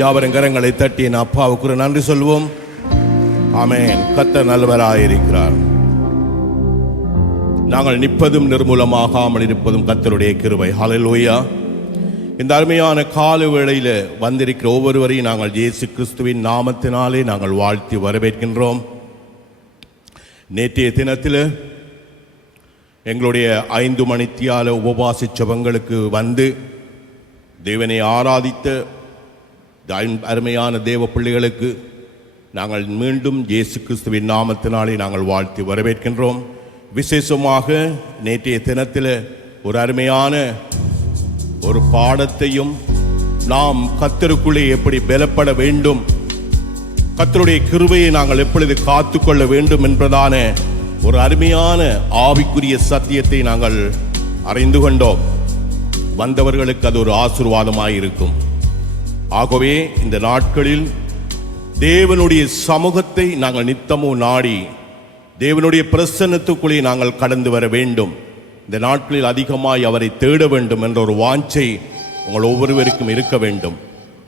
யாவரும் கரங்களை தட்டி என் அப்பாவுக்கு நன்றி சொல்வோம். ஆமென். கர்த்தர் நல்லவராயிருக்கிறார். நாங்கள் நிற்பதும் நிர்மூலமாகாமல் இருப்பதும் கர்த்தருடைய கிருபை. ஹல்லேலூயா. இந்த அருமையான கால வேளையில் வந்திருக்கிற ஒவ்வொருவரையும் நாங்கள் இயேசு கிறிஸ்துவின் நாமத்தினாலே நாங்கள் வாழ்த்தி வரவேற்கின்றோம். நேற்றைய தினத்தில் எங்களுடைய 5 மணித்தியால உபவாச ஜெபங்களுக்கு வந்து தேவனை ஆராதித்த அருமையான தேவ பிள்ளைகளுக்கு நாங்கள் மீண்டும் இயேசு கிறிஸ்துவின் நாமத்தினாலே நாங்கள் வாழ்த்தி வரவேற்கின்றோம். விசேஷமாக நேற்றைய தினத்தில் ஒரு அருமையான ஒரு பாடத்தையும் நாம் கர்த்தருக்குள்ளே எப்படி பலப்பட வேண்டும், கர்த்தருடைய கிருபையை நாங்கள் எப்பொழுது காத்துக்கொள்ள வேண்டும் என்பதான ஒரு அருமையான ஆவிக்குரிய சத்தியத்தை நாங்கள் அறிந்து கொண்டோம். வந்தவர்களுக்கு அது ஒரு ஆசீர்வாதமாய் இருக்கும். ஆகவே இந்த நாட்களில் தேவனுடைய சமூகத்தை நாங்கள் நித்தமும் நாடி தேவனுடைய பிரசன்னத்துக்குள்ளே நாங்கள் கடந்து வர வேண்டும். இந்த நாட்களில் அதிகமாய் அவரை தேட வேண்டும் என்ற ஒரு வாஞ்சை உங்கள் ஒவ்வொருவருக்கும் இருக்க வேண்டும்.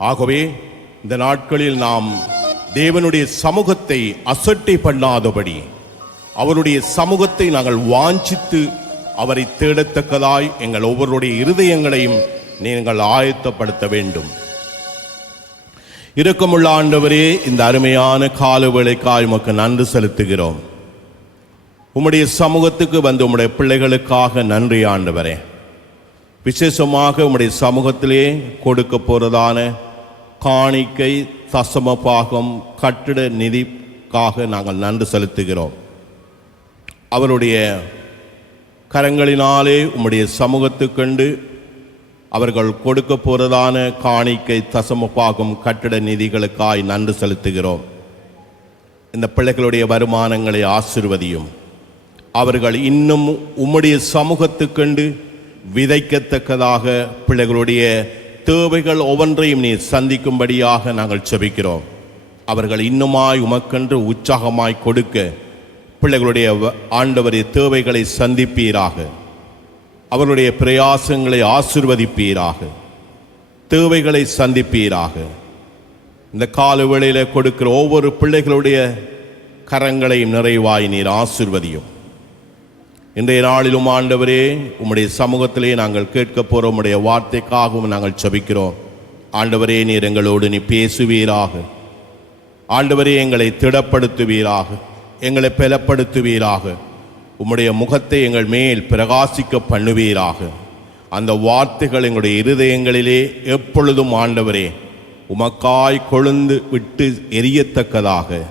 ஆகவே இந்த நாட்களில் நாம் தேவனுடைய சமூகத்தை அசட்டை பண்ணாதபடி அவருடைய சமூகத்தை நாங்கள் வாஞ்சித்து அவரை தேடத்தக்கதாய் எங்கள் ஒவ்வொருடைய இருதயங்களையும் நீங்கள் ஆயத்தப்படுத்த வேண்டும். இரக்கமுள்ள ஆண்டவரே, இந்த அருமையான கால வேளைக்காய் உமக்கு நன்றி செலுத்துகிறோம். உம்முடைய சமூகத்துக்கு வந்து உம்முடைய பிள்ளைகளுக்காக நன்றி ஆண்டவரே. விசேஷமாக உம்முடைய சமூகத்திலே கொடுக்க போறதான காணிக்கை, தசம பாகம், கட்டிட நிதிக்காக நாங்கள் நன்றி செலுத்துகிறோம். அவருடைய கரங்களினாலே உம்முடைய சமூகத்துக்கண்டு அவர்கள் கொடுக்க போறதான காணிக்கை, தசம பாகம், கட்டிட நிதிகளுக்காய் நன்றி செலுத்துகிறோம். இந்த பிள்ளைகளுடைய வருமானங்களை ஆசீர்வதியும். அவர்கள் இன்னும் உம்முடைய சமூகத்துக்கண்டு விதைக்கத்தக்கதாக பிள்ளைகளுடைய தேவைகள் ஒவ்வொன்றையும் நீ சந்திக்கும்படியாக நாங்கள் செபிக்கிறோம். அவர்கள் இன்னுமாய் உமக்கென்று உற்சாகமாய் கொடுக்க பிள்ளைகளுடைய ஆண்டவருடைய தேவைகளை சந்திப்பீராக. அவருடைய பிரயாசங்களை ஆசீர்வதிப்பீராக. தேவைகளை சந்திப்பீராக. இந்த கால வேளையில் கொடுக்கிற ஒவ்வொரு பிள்ளைகளுடைய கரங்களையும் நிறைவாய் நீர் ஆசீர்வதியும். இன்றைய நாளிலும் ஆண்டவரே, உம்முடைய சமூகத்திலே நாங்கள் கேட்க போகிற உம்முடைய வார்த்தைக்காகவும் நாங்கள் செபிக்கிறோம். ஆண்டவரே, நீர் எங்களோடு நீ பேசுவீராக. ஆண்டவரே, எங்களை திடப்படுத்துவீராக, எங்களை பலப்படுத்துவீராக. உம்முடைய முகத்தை எங்கள் மேல் பிரகாசிக்க பண்ணுவீராக. அந்த வார்த்தைகள் எங்களுடைய இருதயங்களிலே எப்பொழுதும் ஆண்டவரே உமக்காய் கொழுந்து விட்டு எரியத்தக்கதாக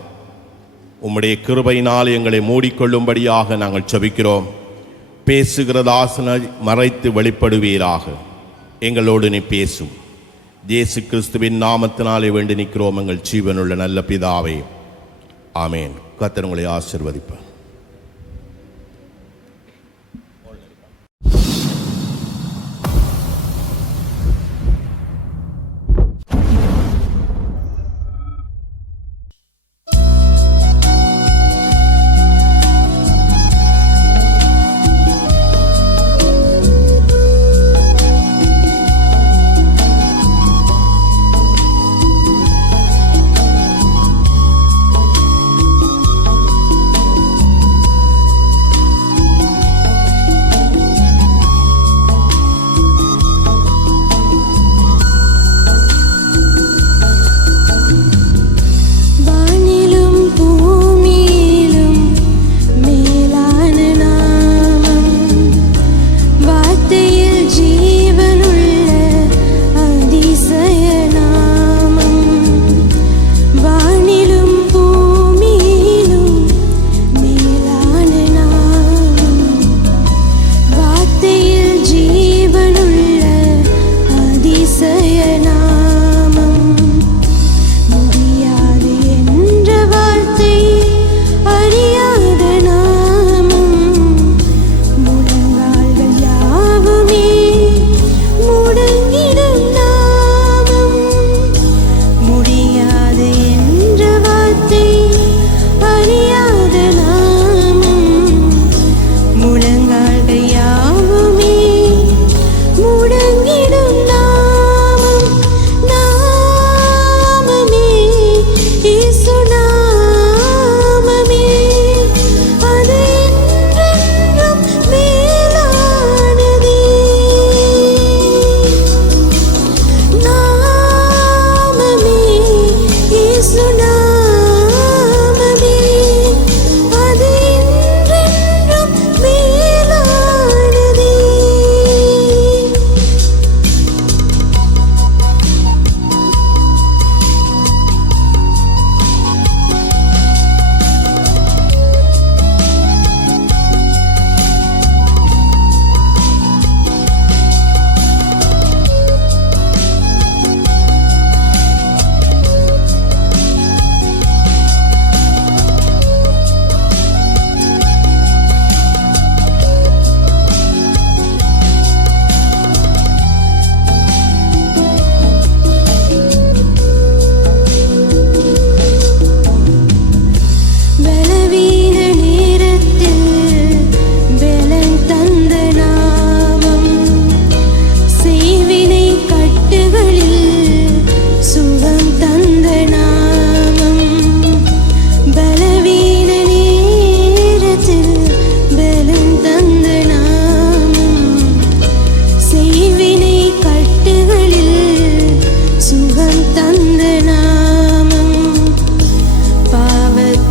உம்முடைய கிருபையினால் எங்களை மூடிக்கொள்ளும்படியாக நாங்கள் செபிக்கிறோம். பேசுகிற தாசனை மறைத்து வெளிப்படுவீராக. எங்களோடு நீ பேசும். இயேசு கிறிஸ்துவின் நாமத்தினாலே வேண்டி நிற்கிறோம் எங்கள் ஜீவனுள்ள நல்ல பிதாவே, ஆமேன். கர்த்தர் உங்களை ஆசீர்வதிப்பார்.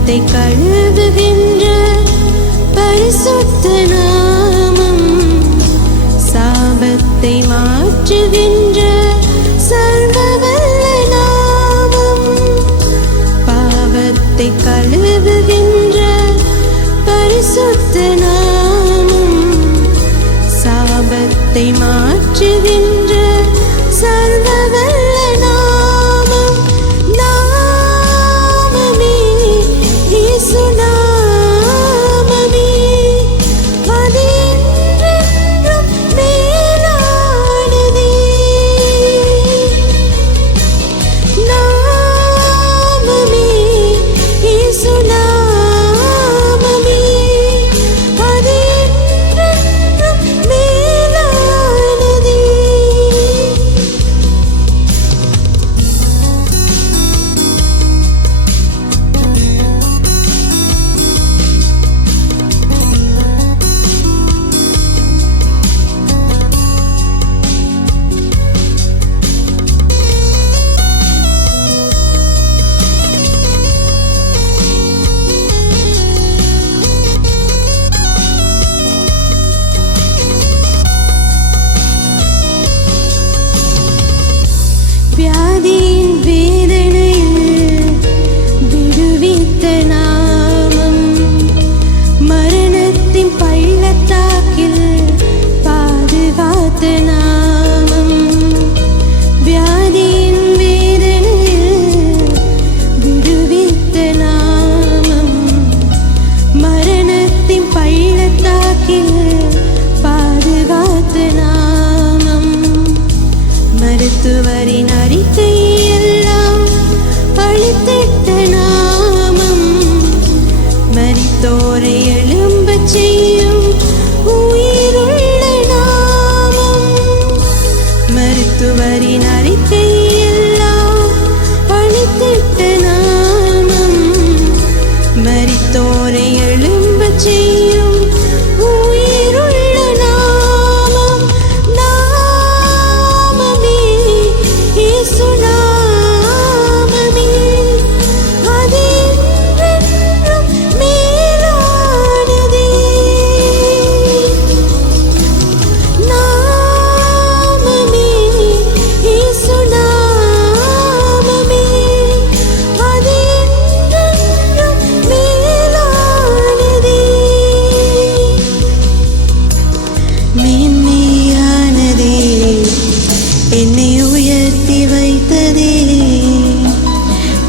கழுவுகின்ற பரிசுத்த நாமம், சாபத்தை மாற்றுகின்ற சர்வவல்ல நாமம், பாவத்தை கழுவுகின்ற பரிசுத்த நாமம், சாபத்தை மாற்றுகின்ற சர்வவல்ல நாமம், நாமமே இயேசு நாமமே, அது என்றென்றும் மேலானதே. நாமமே இயேசு நாமமே, அது என்றென்றும் மேலானதே. வியாதியின் வேதனையில் விடுவித்த நாமம், மரணத்தின் பள்ளத்தாக்கில் பாதுகாத்த நாமம், வியாதியின் வேதனையில் விடுவித்த நாமம், மரணத்தின் பள்ளத்தாக்கில் பாதுகாத்த நாமம், மருத்துவரின் அறிக்கை எல்லாம் அழித்திட்ட நாமம், மரித்தோரை எழும்பச் செய்யும் உயிருள்ள நாமம், மருத்துவரின் அறிக்கை எல்லாம் அழித்திட்ட நாமம், மரித்தோரை எழும்பச் செய்யும் உயிருள்ள நாமம், நாமமே இயேசு நாமமே, அது என்றென்றும் மேலானதே. நாமமே இயேசு நாமமே, அது என்றென்றும் மேலானதே. மேன்மையானதே, என்னை உயர்த்தி வைத்ததே,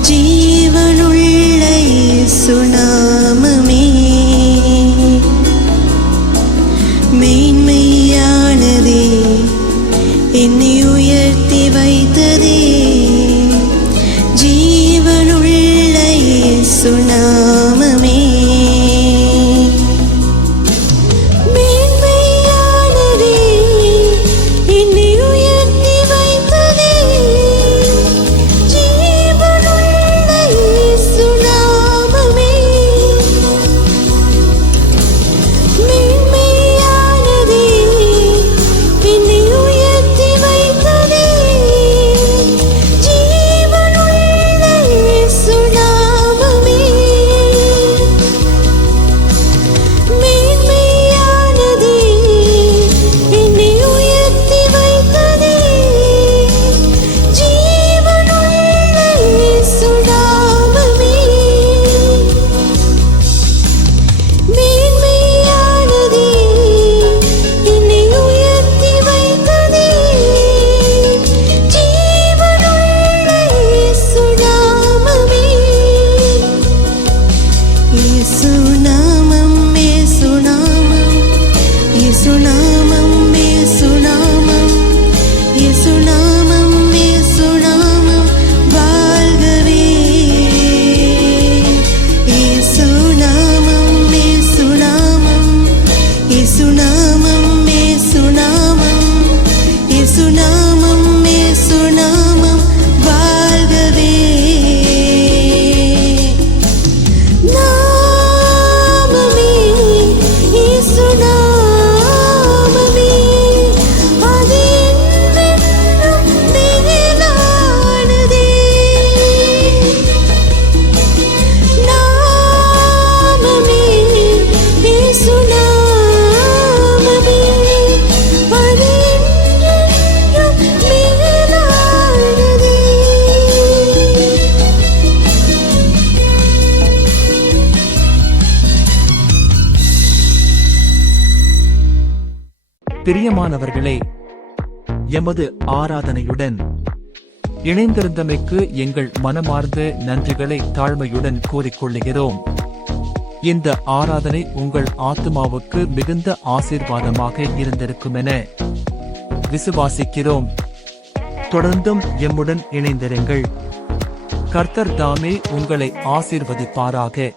ஜீவனுள்ள இயேசு நாமமே. மேன்மையானதே, என்னை உயர்த்தி வைத்ததே, ஜீவனுள்ள இயேசு நாமமே. மேன்மையானதே, என்னை உயர்த்தி வைத்ததே, ஜீவனுள்ள இயேசு நாமமே. மேன்மையானதே, என்னை உயர்த்தி வைத்ததே, ஜீவனுள்ள இயேசு நாமமே. பிரியமானவர்களே, எமது ஆராதனையுடன் இணைந்திருந்தமைக்கு எங்கள் மனமார்ந்த நன்றிகளை தாழ்மையுடன் கூறிக்கொள்ளுகிறோம். இந்த ஆராதனை உங்கள் ஆத்துமாவுக்கு மிகுந்த ஆசீர்வாதமாக இருந்திருக்குமென விசுவாசிக்கிறோம். தொடர்ந்தும் எம்முடன் இணைந்திருங்கள். கர்த்தர் தாமே உங்களை ஆசீர்வதிப்பாராக.